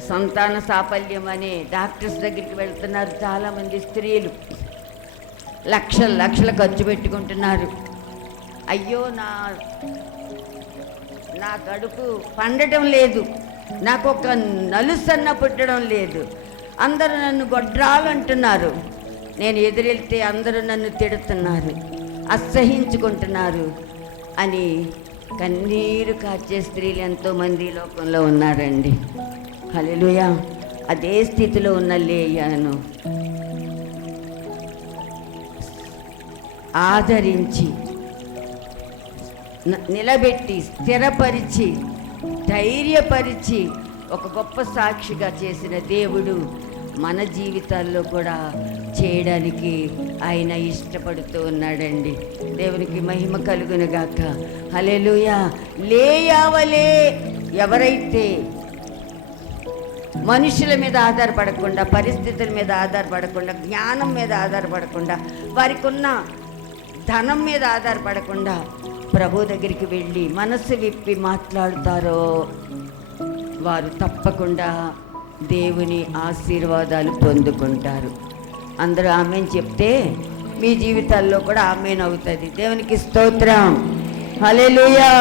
సంతాన సాఫల్యం అనే డాక్టర్స్ దగ్గరికి వెళ్తున్నారు చాలామంది స్త్రీలు. లక్షలు ఖర్చు పెట్టుకుంటున్నారు. అయ్యో నా కడుపు పండటం లేదు, నాకు ఒక నలుసన్న పుట్టడం లేదు, అందరూ నన్ను గొడ్రాలు అంటున్నారు, నేను ఎదురెళ్తే అందరూ నన్ను తిడుతున్నారు, అసహించుకుంటున్నారు అని కన్నీరు కార్చే స్త్రీలు ఎంతోమంది లోకంలో ఉన్నారండి. హల్లెలూయా. అదే స్థితిలో ఉన్న లేయాను ఆదరించి, నిలబెట్టి, స్థిరపరిచి, ధైర్యపరిచి ఒక గొప్ప సాక్షిగా చేసిన దేవుడు మన జీవితాల్లో కూడా చేయడానికి ఆయన ఇష్టపడుతూ ఉన్నాడండి. దేవునికి మహిమ కలుగునుగాక. హల్లెలూయా. లేయావలే ఎవరైతే మనుషుల మీద ఆధారపడకుండా, పరిస్థితుల మీద ఆధారపడకుండా, జ్ఞానం మీద ఆధారపడకుండా, వారికి ఉన్న ధనం మీద ఆధారపడకుండా ప్రభు దగ్గరికి వెళ్ళి మనసు విప్పి మాట్లాడుతారో వారు తప్పకుండా దేవుని ఆశీర్వాదాలు పొందుకుంటారు. అందరూ ఆమేన్ చెప్తే మీ జీవితాల్లో కూడా ఆమేన్ అవుతుంది. దేవునికి స్తోత్రం. హల్లెలూయా.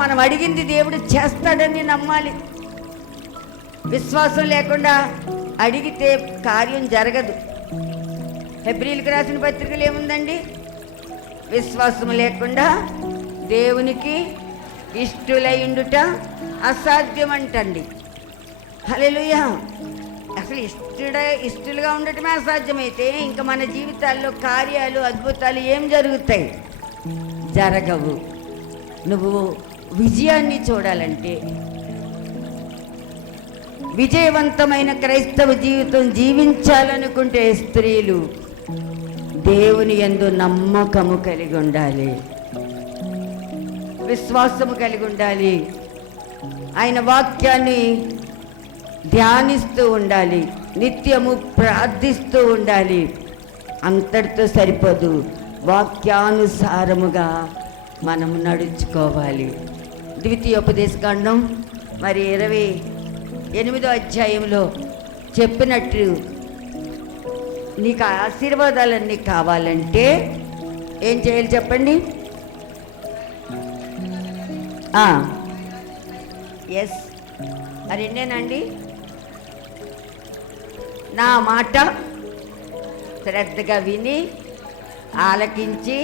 మనం అడిగింది దేవుడు చేస్తాడని నమ్మాలి. విశ్వాసం లేకుండా అడిగితే కార్యం జరగదు. హెబ్రీయులకు రాసిన పత్రికలు ఏముందండి? విశ్వాసం లేకుండా దేవునికి ఇష్టులైండుట అసాధ్యమంటండి. హల్లెలూయా. అసలు ఇష్టలుగా ఉండటమే అసాధ్యమైతే ఇంకా మన జీవితాల్లో కార్యాలు, అద్భుతాలు ఏం జరుగుతాయి? జరగవు. నువ్వు విజయాన్ని చూడాలంటే, విజయవంతమైన క్రైస్తవ జీవితం జీవించాలనుకుంటే స్త్రీలు దేవుని యందు నమ్మకము కలిగి ఉండాలి, విశ్వాసము కలిగి ఉండాలి, ఆయన వాక్యాన్ని ధ్యానిస్తూ ఉండాలి, నిత్యము ప్రార్థిస్తూ ఉండాలి. అంతటితో సరిపోదు, వాక్యానుసారముగా మనం నడుచుకోవాలి. ద్వితీయోపదేశకాండం మరి 28వ అధ్యాయంలో చెప్పినట్టు నీకు ఆశీర్వాదాలన్నీ కావాలంటే ఏం చేయాలి చెప్పండి? ఎస్, రెండేనండి. నా మాట శ్రద్ధగా విని ఆలకించి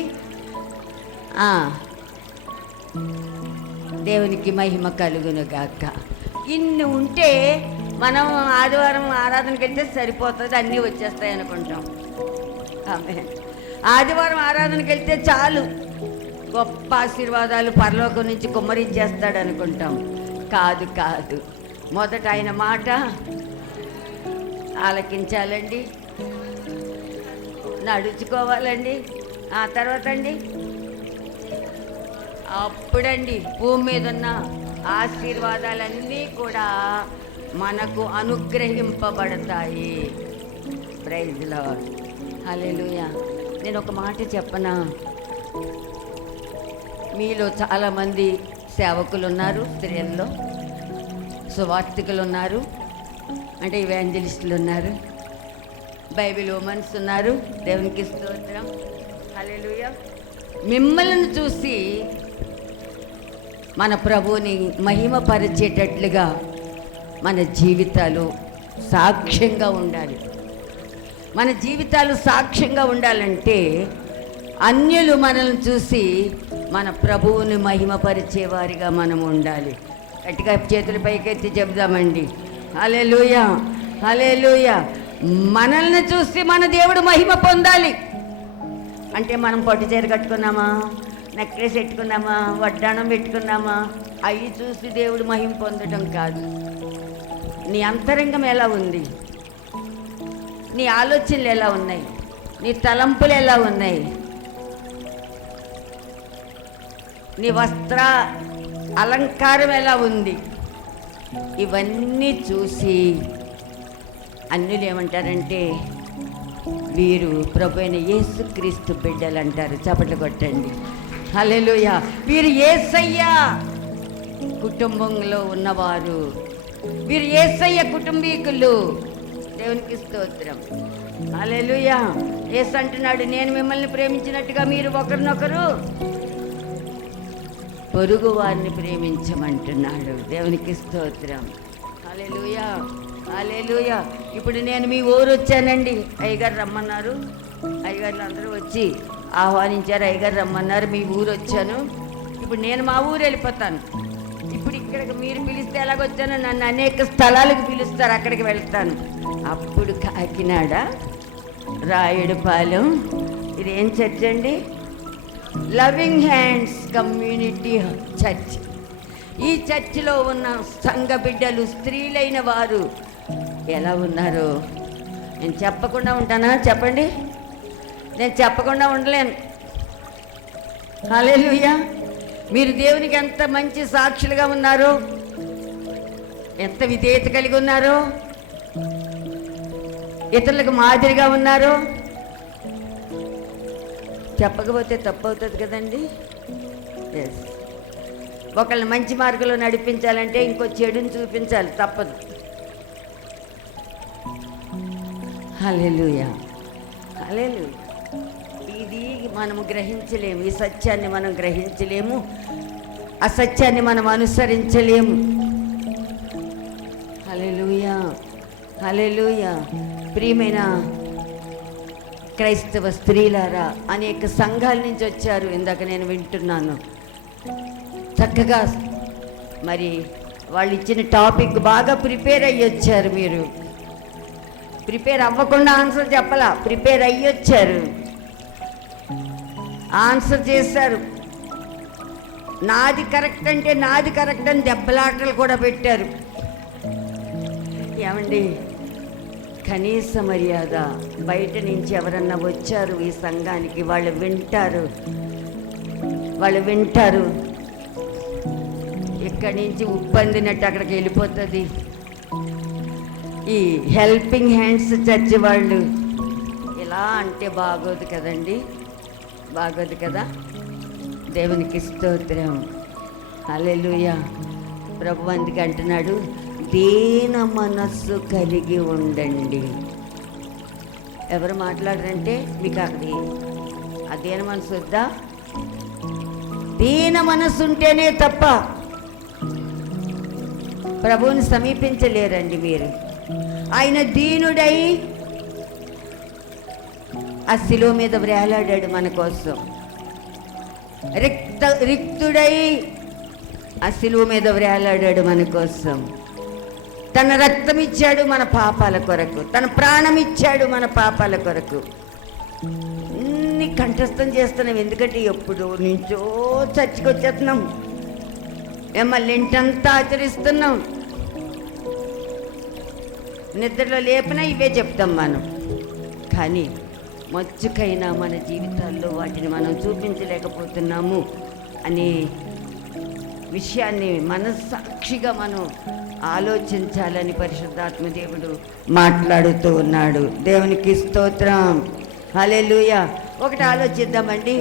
దేవునికి మహిమ కలుగునుగాక. ఇన్ని ఉంటే మనం ఆదివారం ఆరాధనకి వెళ్తే సరిపోతుంది, అన్నీ వచ్చేస్తాయి అనుకుంటాం. ఆమేన్. ఆదివారం ఆరాధనకి వెళ్తే చాలు, గొప్ప ఆశీర్వాదాలు పరలోకం నుంచి కుమ్మరించేస్తాడు అనుకుంటాం. కాదు కాదు, మొదట ఆయన మాట ఆలకించాలండి, నడుచుకోవాలండి. ఆ తర్వాత అండి అప్పుడండి భూమి మీద ఉన్న ఆశీర్వాదాలన్నీ కూడా మనకు అనుగ్రహింపబడతాయి. ప్రైజ్ లార్డ్, హల్లెలూయా. నేను ఒక మాట చెప్పనా, మీలో చాలామంది సేవకులు ఉన్నారు, స్త్రీల్లో సువార్తికులు ఉన్నారు, అంటే ఇవాంజలిస్టులు ఉన్నారు, బైబిల్ ఉమెన్స్ ఉన్నారు. దేవునికి స్తోత్రం, హల్లెలూయా. మిమ్మల్ని చూసి మన ప్రభువుని మహిమపరిచేటట్లుగా మన జీవితాలు సాక్ష్యంగా ఉండాలి. మన జీవితాలు సాక్ష్యంగా ఉండాలంటే అన్యులు మనల్ని చూసి మన ప్రభువుని మహిమపరిచేవారిగా మనం ఉండాలి. గట్టిగా చేతుల పైకెత్తి చెబుదామండి, హల్లెలూయా, హల్లెలూయా. మనల్ని చూసి మన దేవుడు మహిమ పొందాలి. అంటే మనం పట్టు చీర కట్టుకున్నామా, నెక్లెస్ పెట్టుకున్నామా, వడ్డాణం పెట్టుకున్నామా, అవి చూసి దేవుడు మహిమ పొందడం కాదు. నీ అంతరంగం ఎలా ఉంది, నీ ఆలోచనలు ఎలా ఉన్నాయి, నీ తలంపులు ఎలా ఉన్నాయి, నీ వస్త్ర అలంకారం ఎలా ఉంది, ఇవన్నీ చూసి అన్యులు ఏమంటారంటే వీరు ప్రభు అయిన యేసుక్రీస్తు బిడ్డలు అంటారు. చప్పట్లు కొట్టండి, హల్లెలూయా. వీరు యేసయ్య కుటుంబంలో ఉన్నవారు, వీరు యేసయ్య కుటుంబీకులు. దేవునికి స్తోత్రం, హల్లెలూయా. యేసు అంటున్నాడు, నేను మిమ్మల్ని ప్రేమించినట్టుగా మీరు ఒకరినొకరు పొరుగు వారిని ప్రేమించమంటున్నాడు. దేవునికి స్తోత్రం, హల్లెలూయా, హల్లెలూయా. ఇప్పుడు నేను మీ ఊరు వచ్చానండి, అయ్యగారు రమ్మన్నారు, అయ్యగారులు అందరూ వచ్చి ఆహ్వానించారు, అయ్యగారు రమ్మన్నారు, మీ ఊరు వచ్చాను. ఇప్పుడు నేను మా ఊరు వెళ్ళిపోతాను. ఇప్పుడు ఇక్కడికి మీరు పిలిస్తే ఎలాగొచ్చాను, నన్ను అనేక స్థలాలకు పిలుస్తారు, అక్కడికి వెళ్తాను. అప్పుడు కాకినాడ రాయుడుపాలెం, ఇదేం చర్చ్ అండి? Loving hands community church. ఈ చర్చిలో ఉన్న సంఘ బిడ్డలు, స్త్రీలైన వారు ఎలా ఉన్నారు? నేను చెప్పకుండా ఉంటానా? చెప్పండి, నేను చెప్పకుండా ఉండలేను. హల్లెలూయా. మీరు దేవునికి ఎంత మంచి సాక్షులుగా ఉన్నారో, ఎంత విధేయత కలిగి ఉన్నారో, ఇతరులకు మాదిరిగా ఉన్నారో. చెప్పకపోతే తప్పు అవుతుంది కదండి. ఎస్, ఒకళ్ళని మంచి మార్గంలో నడిపించాలంటే ఇంకో చెడుని చూపించాలి, తప్పదు. హల్లెలూయా, హల్లెలూయా. ఇది మనము గ్రహించలేము, ఈ సత్యాన్ని మనం గ్రహించలేము, అసత్యాన్ని మనం అనుసరించలేము. హల్లెలూయా, హల్లెలూయా. ప్రియమైన క్రైస్తవ స్త్రీలారా, అనేక సంఘాల నుంచి వచ్చారు, ఇందాక నేను వింటున్నాను. చక్కగా మరి వాళ్ళు ఇచ్చిన టాపిక్ బాగా ప్రిపేర్ అయ్యి వచ్చారు. మీరు ప్రిపేర్ అవ్వకుండా ఆన్సర్ చెప్పలా, ప్రిపేర్ అయ్యి వచ్చారు, ఆన్సర్ చేశారు. నాది కరెక్ట్ అంటే నాది కరెక్ట్ అని దెబ్బలాటలు కూడా పెట్టారు. ఏమండి, కనీస మర్యాద. బయట నుంచి ఎవరన్నా వచ్చారు ఈ సంఘానికి, వాళ్ళు వింటారు. ఇక్కడి నుంచి ఉప్పందినట్టు అక్కడికి వెళ్ళిపోతుంది. ఈ హెల్పింగ్ హ్యాండ్స్ చర్చి వాళ్ళు ఇలా అంటే బాగోదు కదండి, బాగోదు కదా. దేవునికి స్తోత్రం, హల్లెలూయా. ప్రభు అందుకే అంటున్నాడు, దీన మనస్సు కలిగి ఉండండి. ఎవరు మాట్లాడరంటే మీకు ఆ దీన మనసు వద్దా? దీన మనస్సు ఉంటేనే తప్ప ప్రభువుని సమీపించలేరండి మీరు. ఆయన దీనుడై ఆ శిలువ మీద వేలాడాడు మన కోసం. రిక్తుడై ఆ శిలువ మీద వేలాడాడు మన కోసం. తన రక్తం ఇచ్చాడు మన పాపాల కొరకు, తన ప్రాణం ఇచ్చాడు మన పాపాల కొరకు. అన్ని కంఠస్థం చేస్తున్నాం, ఎందుకంటే ఎప్పుడు నుంచో చర్చికి వచ్చేస్తున్నాం, మళ్ళీ ఇంటంతా ఆచరిస్తున్నాం. నిద్రలో లేపినా ఇవే చెప్తాం మనం. కానీ మచ్చుకైనా మన జీవితాల్లో వాటిని మనం చూపించలేకపోతున్నాము అనే విషయాన్ని మనస్సాక్షిగా మనం ఆలోచించాలని పరిశుద్ధాత్మ దేవుడు మాట్లాడుతూ ఉన్నాడు. దేవునికి స్తోత్రం, హల్లెలూయా. ఒకటి ఆలోచిద్దామండి.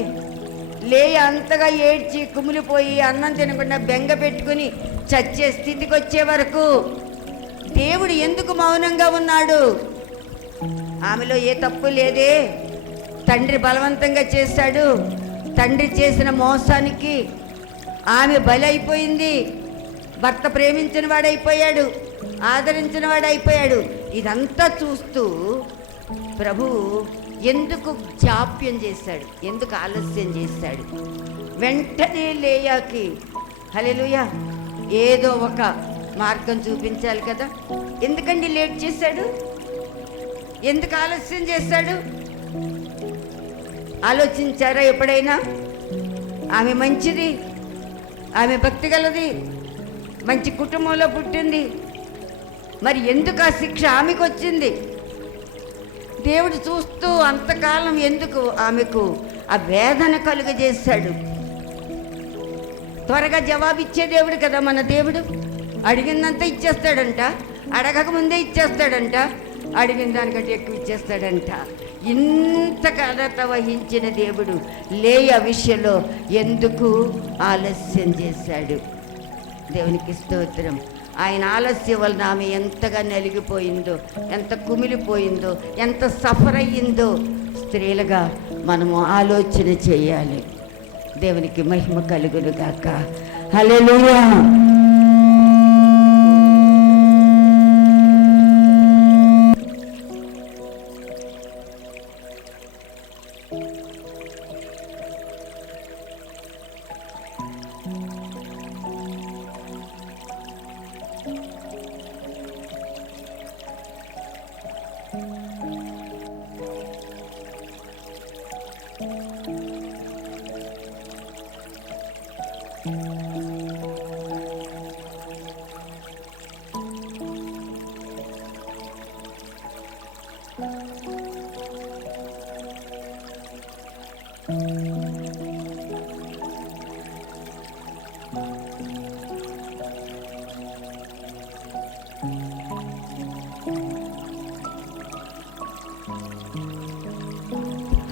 లేయ అంతగా ఏడ్చి కుమిలిపోయి అన్నం తినకుండా బెంగ పెట్టుకుని చచ్చే స్థితికి వచ్చే వరకు దేవుడు ఎందుకు మౌనంగా ఉన్నాడు? ఆమెలో ఏ తప్పు లేదే. తండ్రి బలవంతంగా చేశాడు. తండ్రి చేసిన మోసానికి ఆమె బలి అయిపోయింది. భర్త ప్రేమించిన వాడైపోయాడు, ఆదరించిన వాడైపోయాడు. ఇదంతా చూస్తూ ప్రభు ఎందుకు జాప్యం చేశాడు, ఎందుకు ఆలస్యం చేశాడు? వెంటనే లేయాకి హల్లెలూయా ఏదో ఒక మార్గం చూపించాలి కదా. ఎందుకండి లేట్ చేశాడు? ఎందుకు ఆలస్యం చేశాడు? ఆలోచించారా ఎప్పుడైనా? ఆమె మంచిది, ఆమె భక్తి గలది, మంచి కుటుంబంలో పుట్టింది. మరి ఎందుకు ఆ శిక్ష ఆమెకు వచ్చింది? దేవుడు చూస్తూ అంతకాలం ఎందుకు ఆమెకు ఆ వేదన కలుగజేశాడు? త్వరగా జవాబిచ్చే దేవుడు కదా మన దేవుడు. అడిగిందంతా ఇచ్చేస్తాడంట, అడగక ముందే ఇచ్చేస్తాడంట, అడిగిన దానికంటే ఎక్కువ ఇచ్చేస్తాడంట. ఇంత ఘనత వహించిన దేవుడు లేయ విషయంలో ఎందుకు ఆలస్యం చేశాడు? దేవునికి స్తోత్రం. ఆయన ఆలస్యం వలన ఆమె ఎంతగా నలిగిపోయిందో, ఎంత కుమిలిపోయిందో, ఎంత సఫర్ అయ్యిందో స్త్రీలుగా మనము ఆలోచన చేయాలి. దేవునికి మహిమ కలుగును గాక. హల్లెలూయా.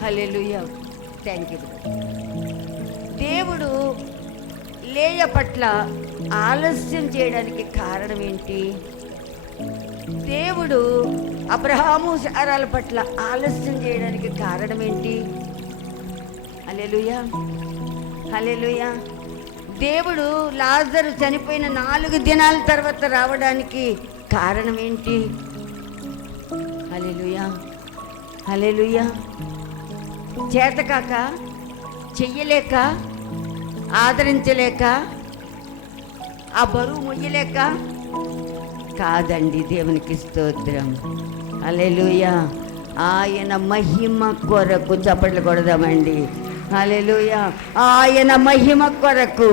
హల్లెలూయా. Thank you. దేవుడు లేయ పట్ల ఆలస్యం చేయడానికి కారణం ఏంటి? దేవుడు అబ్రహాము సారాల పట్ల ఆలస్యం చేయడానికి కారణం ఏంటి? హల్లెలూయా, హల్లెలూయా. దేవుడు లాజరు చనిపోయిన 4 దినాల తర్వాత రావడానికి కారణం ఏంటి? హల్లెలూయా, హల్లెలూయా. చేతకాక, చెయ్యలేక, ఆదరించలేక, ఆ బరువు మొయ్యలేక కాదండి. దేవునికి స్తోత్రం, హల్లెలూయా. ఆయన మహిమ కొరకు చప్పట్లు కొడదామండి. హల్లెలూయా. ఆయన మహిమ కొరకు,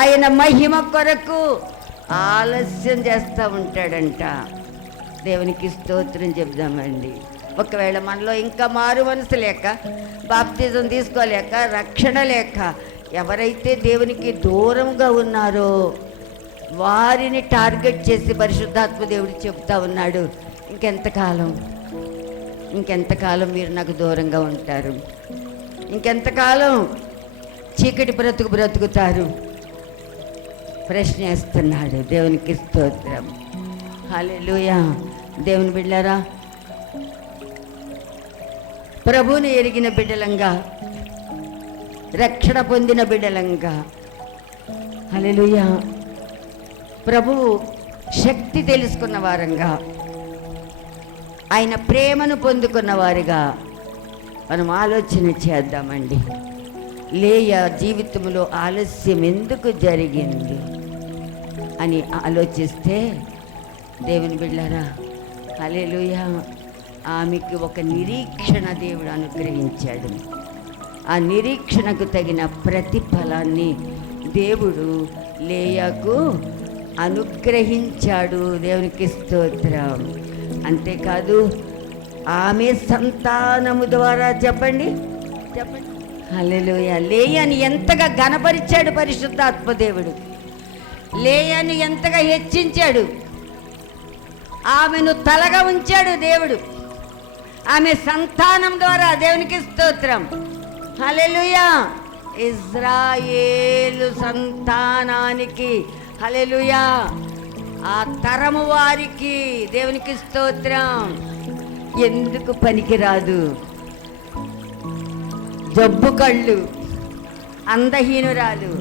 ఆయన మహిమ కొరకు ఆలస్యం చేస్తూ ఉంటాడంట. దేవునికి స్తోత్రం చెప్దామండి. ఒకవేళ మనలో ఇంకా మారు మనసు లేక, బాప్తిజం తీసుకోలేక, రక్షణ లేక ఎవరైతే దేవునికి దూరంగా ఉన్నారో వారిని టార్గెట్ చేసి పరిశుద్ధాత్మ దేవుడు చెప్తా ఉన్నాడు, ఇంకెంతకాలం మీరు నాకు దూరంగా ఉంటారు, ఇంకెంతకాలం చీకటి బ్రతుకుతారు ప్రశ్న వేస్తున్నాడు. దేవునికి స్తోత్రం. హల్లెలూయా. దేవుని బిడ్డలారా, ప్రభువుని ఎరిగిన బిడ్డలంగా, రక్షణ పొందిన బిడ్డలంగా, హల్లెలూయా, ప్రభువు శక్తి తెలుసుకున్న వారంగా, ఆయన ప్రేమను పొందుకున్న వారిగా మనం ఆలోచన చేద్దామండి. లేయా జీవితంలో ఆలస్యం ఎందుకు జరిగింది అని ఆలోచిస్తే, దేవుని బిడ్డలారా, హల్లెలూయా, ఆమెకి ఒక నిరీక్షణ దేవుడు అనుగ్రహించాడు. ఆ నిరీక్షణకు తగిన ప్రతిఫలాన్ని దేవుడు లేయాకు అనుగ్రహించాడు. దేవునికి స్తోత్రం. అంతేకాదు, ఆమె సంతానము ద్వారా చెప్పండి హల్లెలూయా, లేయాని ఎంతగా ఘనపరిచాడు పరిశుద్ధాత్మ దేవుడు, లేయాని ఎంతగా హెచ్చించాడు, ఆమెను తలగా ఉంచాడు దేవుడు, ఆమె సంతానం ద్వారా. దేవునికి స్తోత్రం. హల్లెలూయా. ఇజ్రాయేలు సంతానానికి, హల్లెలూయా, ఆ తరము వారికి దేవునికి స్తోత్రం. ఎందుకు పనికిరాదు, జబ్బు కళ్ళు, అందహీనురాలు,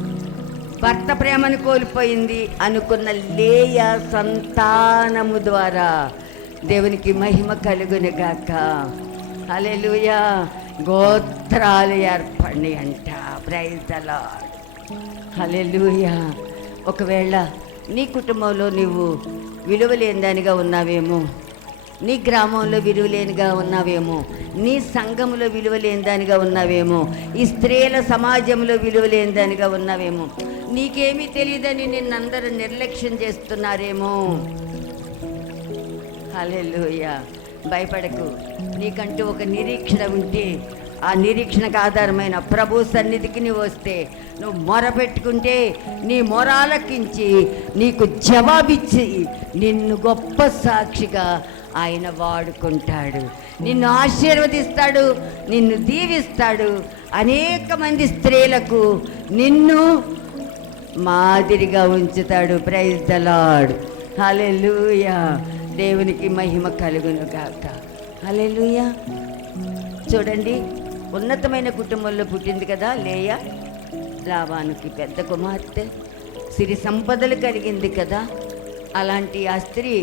భర్త ప్రేమను కోల్పోయింది అనుకున్న లేయా సంతానము ద్వారా దేవునికి మహిమ కలుగునుగాక. హల్లెలూయా. గోత్రాలు ఏర్పడి అంట. Praise the lord. హల్లెలూయా. ఒకవేళ నీ కుటుంబంలో నువ్వు విలువలేని దానిగా ఉన్నావేమో, నీ గ్రామంలో విలువలేనిగా ఉన్నావేమో, నీ సంఘంలో విలువలేని దానిగా ఉన్నావేమో, ఈ స్త్రీల సమాజంలో విలువలేని దానిగా ఉన్నావేమో, నీకేమీ తెలియదని నిన్నందరూ నిర్లక్ష్యం చేస్తున్నారేమో. హల్లెలూయా. భయపడకు. నీకంటూ ఒక నిరీక్షణ ఉంటే, ఆ నిరీక్షణకు ఆధారమైన ప్రభు సన్నిధికి నువ్వు వస్తే, నువ్వు మొరపెట్టుకుంటే నీ మొరాలకించి నీకు జవాబిచ్చి నిన్ను గొప్ప సాక్షిగా ఆయన వాడుకుంటాడు. నిన్ను ఆశీర్వదిస్తాడు, నిన్ను దీవిస్తాడు. అనేక మంది స్త్రీలకు నిన్ను మాదిరిగా ఉంచుతాడు. Praise the lord. హల్లెలూయా. దేవునికి మహిమ కలుగును గాక. హల్లెలూయా. చూడండి, ఉన్నతమైన కుటుంబంలో పుట్టింది కదా లేయా. లాబానుకి పెద్ద కుమార్తె, సిరి సంపదలు కలిగింది కదా. అలాంటి ఆ స్త్రీ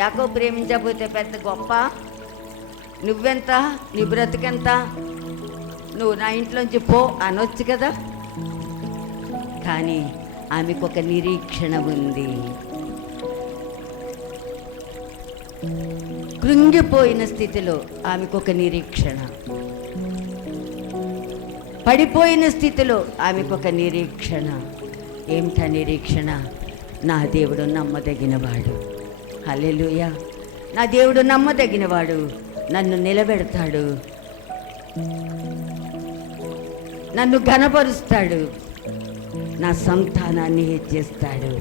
యాకోబు ప్రేమించకపోతే పెద్ద గొప్ప, నువ్వెంత, నీ బ్రతుకెంత, నువ్వు నా ఇంట్లోంచి పో అనొచ్చు కదా. కానీ ఆమెకు ఒక నిరీక్షణ ఉంది. కృంగిపోయిన స్థితిలో ఆమెకు ఒక నిరీక్షణ, పడిపోయిన స్థితిలో ఆమెకు ఒక నిరీక్షణ. ఏమిటా నిరీక్షణ? నా దేవుడు నమ్మదగినవాడు. హల్లెలూయా. నా దేవుడు నమ్మదగినవాడు, నన్ను నిలబెడతాడు, నన్ను ఘనపరుస్తాడు, నా సంతానాన్ని హెచ్చిస్తాడు.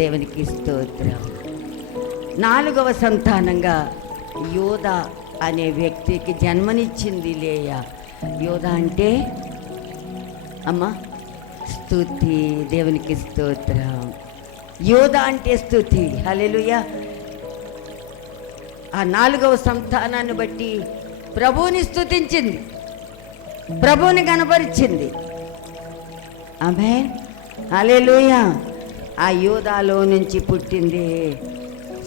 దేవునికి స్తోత్రం. 4వ సంతానంగా యోధా అనే వ్యక్తికి జన్మనిచ్చింది లేయా. యోధా అంటే అమ్మ స్తుతి. దేవునికి స్తోత్రం. యోధా అంటే స్తుతి. హల్లెలూయా. ఆ 4వ సంతానాన్ని బట్టి ప్రభువుని స్తుతించింది, ప్రభువుని కనపరిచింది. ఆమేన్. హల్లెలూయా. ఆ యోధాలో నుంచి పుట్టింది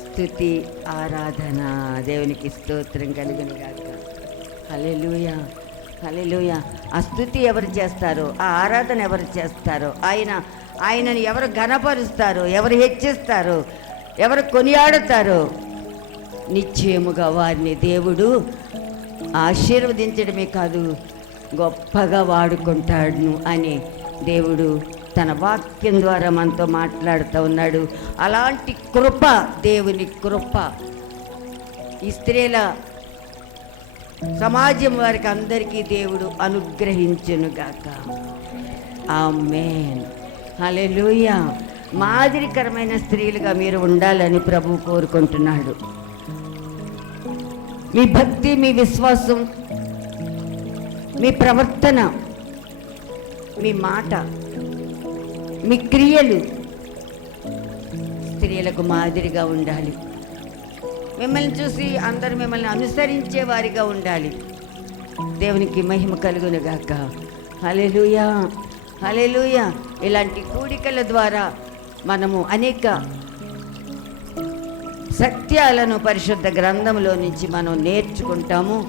స్తుతి, ఆరాధన. దేవునికి స్తోత్రం కలుగును గాక. హల్లెలూయా. హల్లెలూయా. ఆ స్తుతి ఎవరు చేస్తారో, ఆ ఆరాధన ఎవరు చేస్తారో, ఆయనను ఎవరు ఘనపరుస్తారో, ఎవరు హెచ్చిస్తారో, ఎవరు కొనియాడుతారో, నిశ్చయముగా వారిని దేవుడు ఆశీర్వదించడమే కాదు, గొప్పగా వాడుకుంటాడు అని దేవుడు తన వాక్యం ద్వారా మనతో మాట్లాడుతూ ఉన్నాడు. అలాంటి కృప, దేవుని కృప ఈ స్త్రీల సమాజం వారికి అందరికీ దేవుడు అనుగ్రహించునుగాక. ఆమేన్. హల్లెలూయా. మాదిరికరమైన స్త్రీలుగా మీరు ఉండాలని ప్రభు కోరుకుంటున్నాడు. మీ భక్తి, మీ విశ్వాసం, మీ ప్రవర్తన, మీ మాట, మీ క్రియలు స్త్రీలకు మాదిరిగా ఉండాలి. మిమ్మల్ని చూసి అందరూ మిమ్మల్ని అనుసరించే వారిగా ఉండాలి. దేవునికి మహిమ కలుగునుగాక. హల్లెలూయా, హల్లెలూయా. ఇలాంటి కూడికల ద్వారా మనము అనేక సత్యాలను పరిశుద్ధ గ్రంథంలో నుంచి మనం నేర్చుకుంటాము.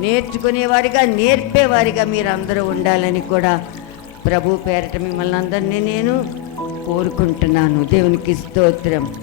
నేర్చుకునేవారిగా, నేర్పేవారిగా మీరందరూ ఉండాలని కూడా ప్రభు పేరట మిమ్మల్ని అందరినీ నేను కోరుకుంటున్నాను. దేవునికి స్తోత్రం.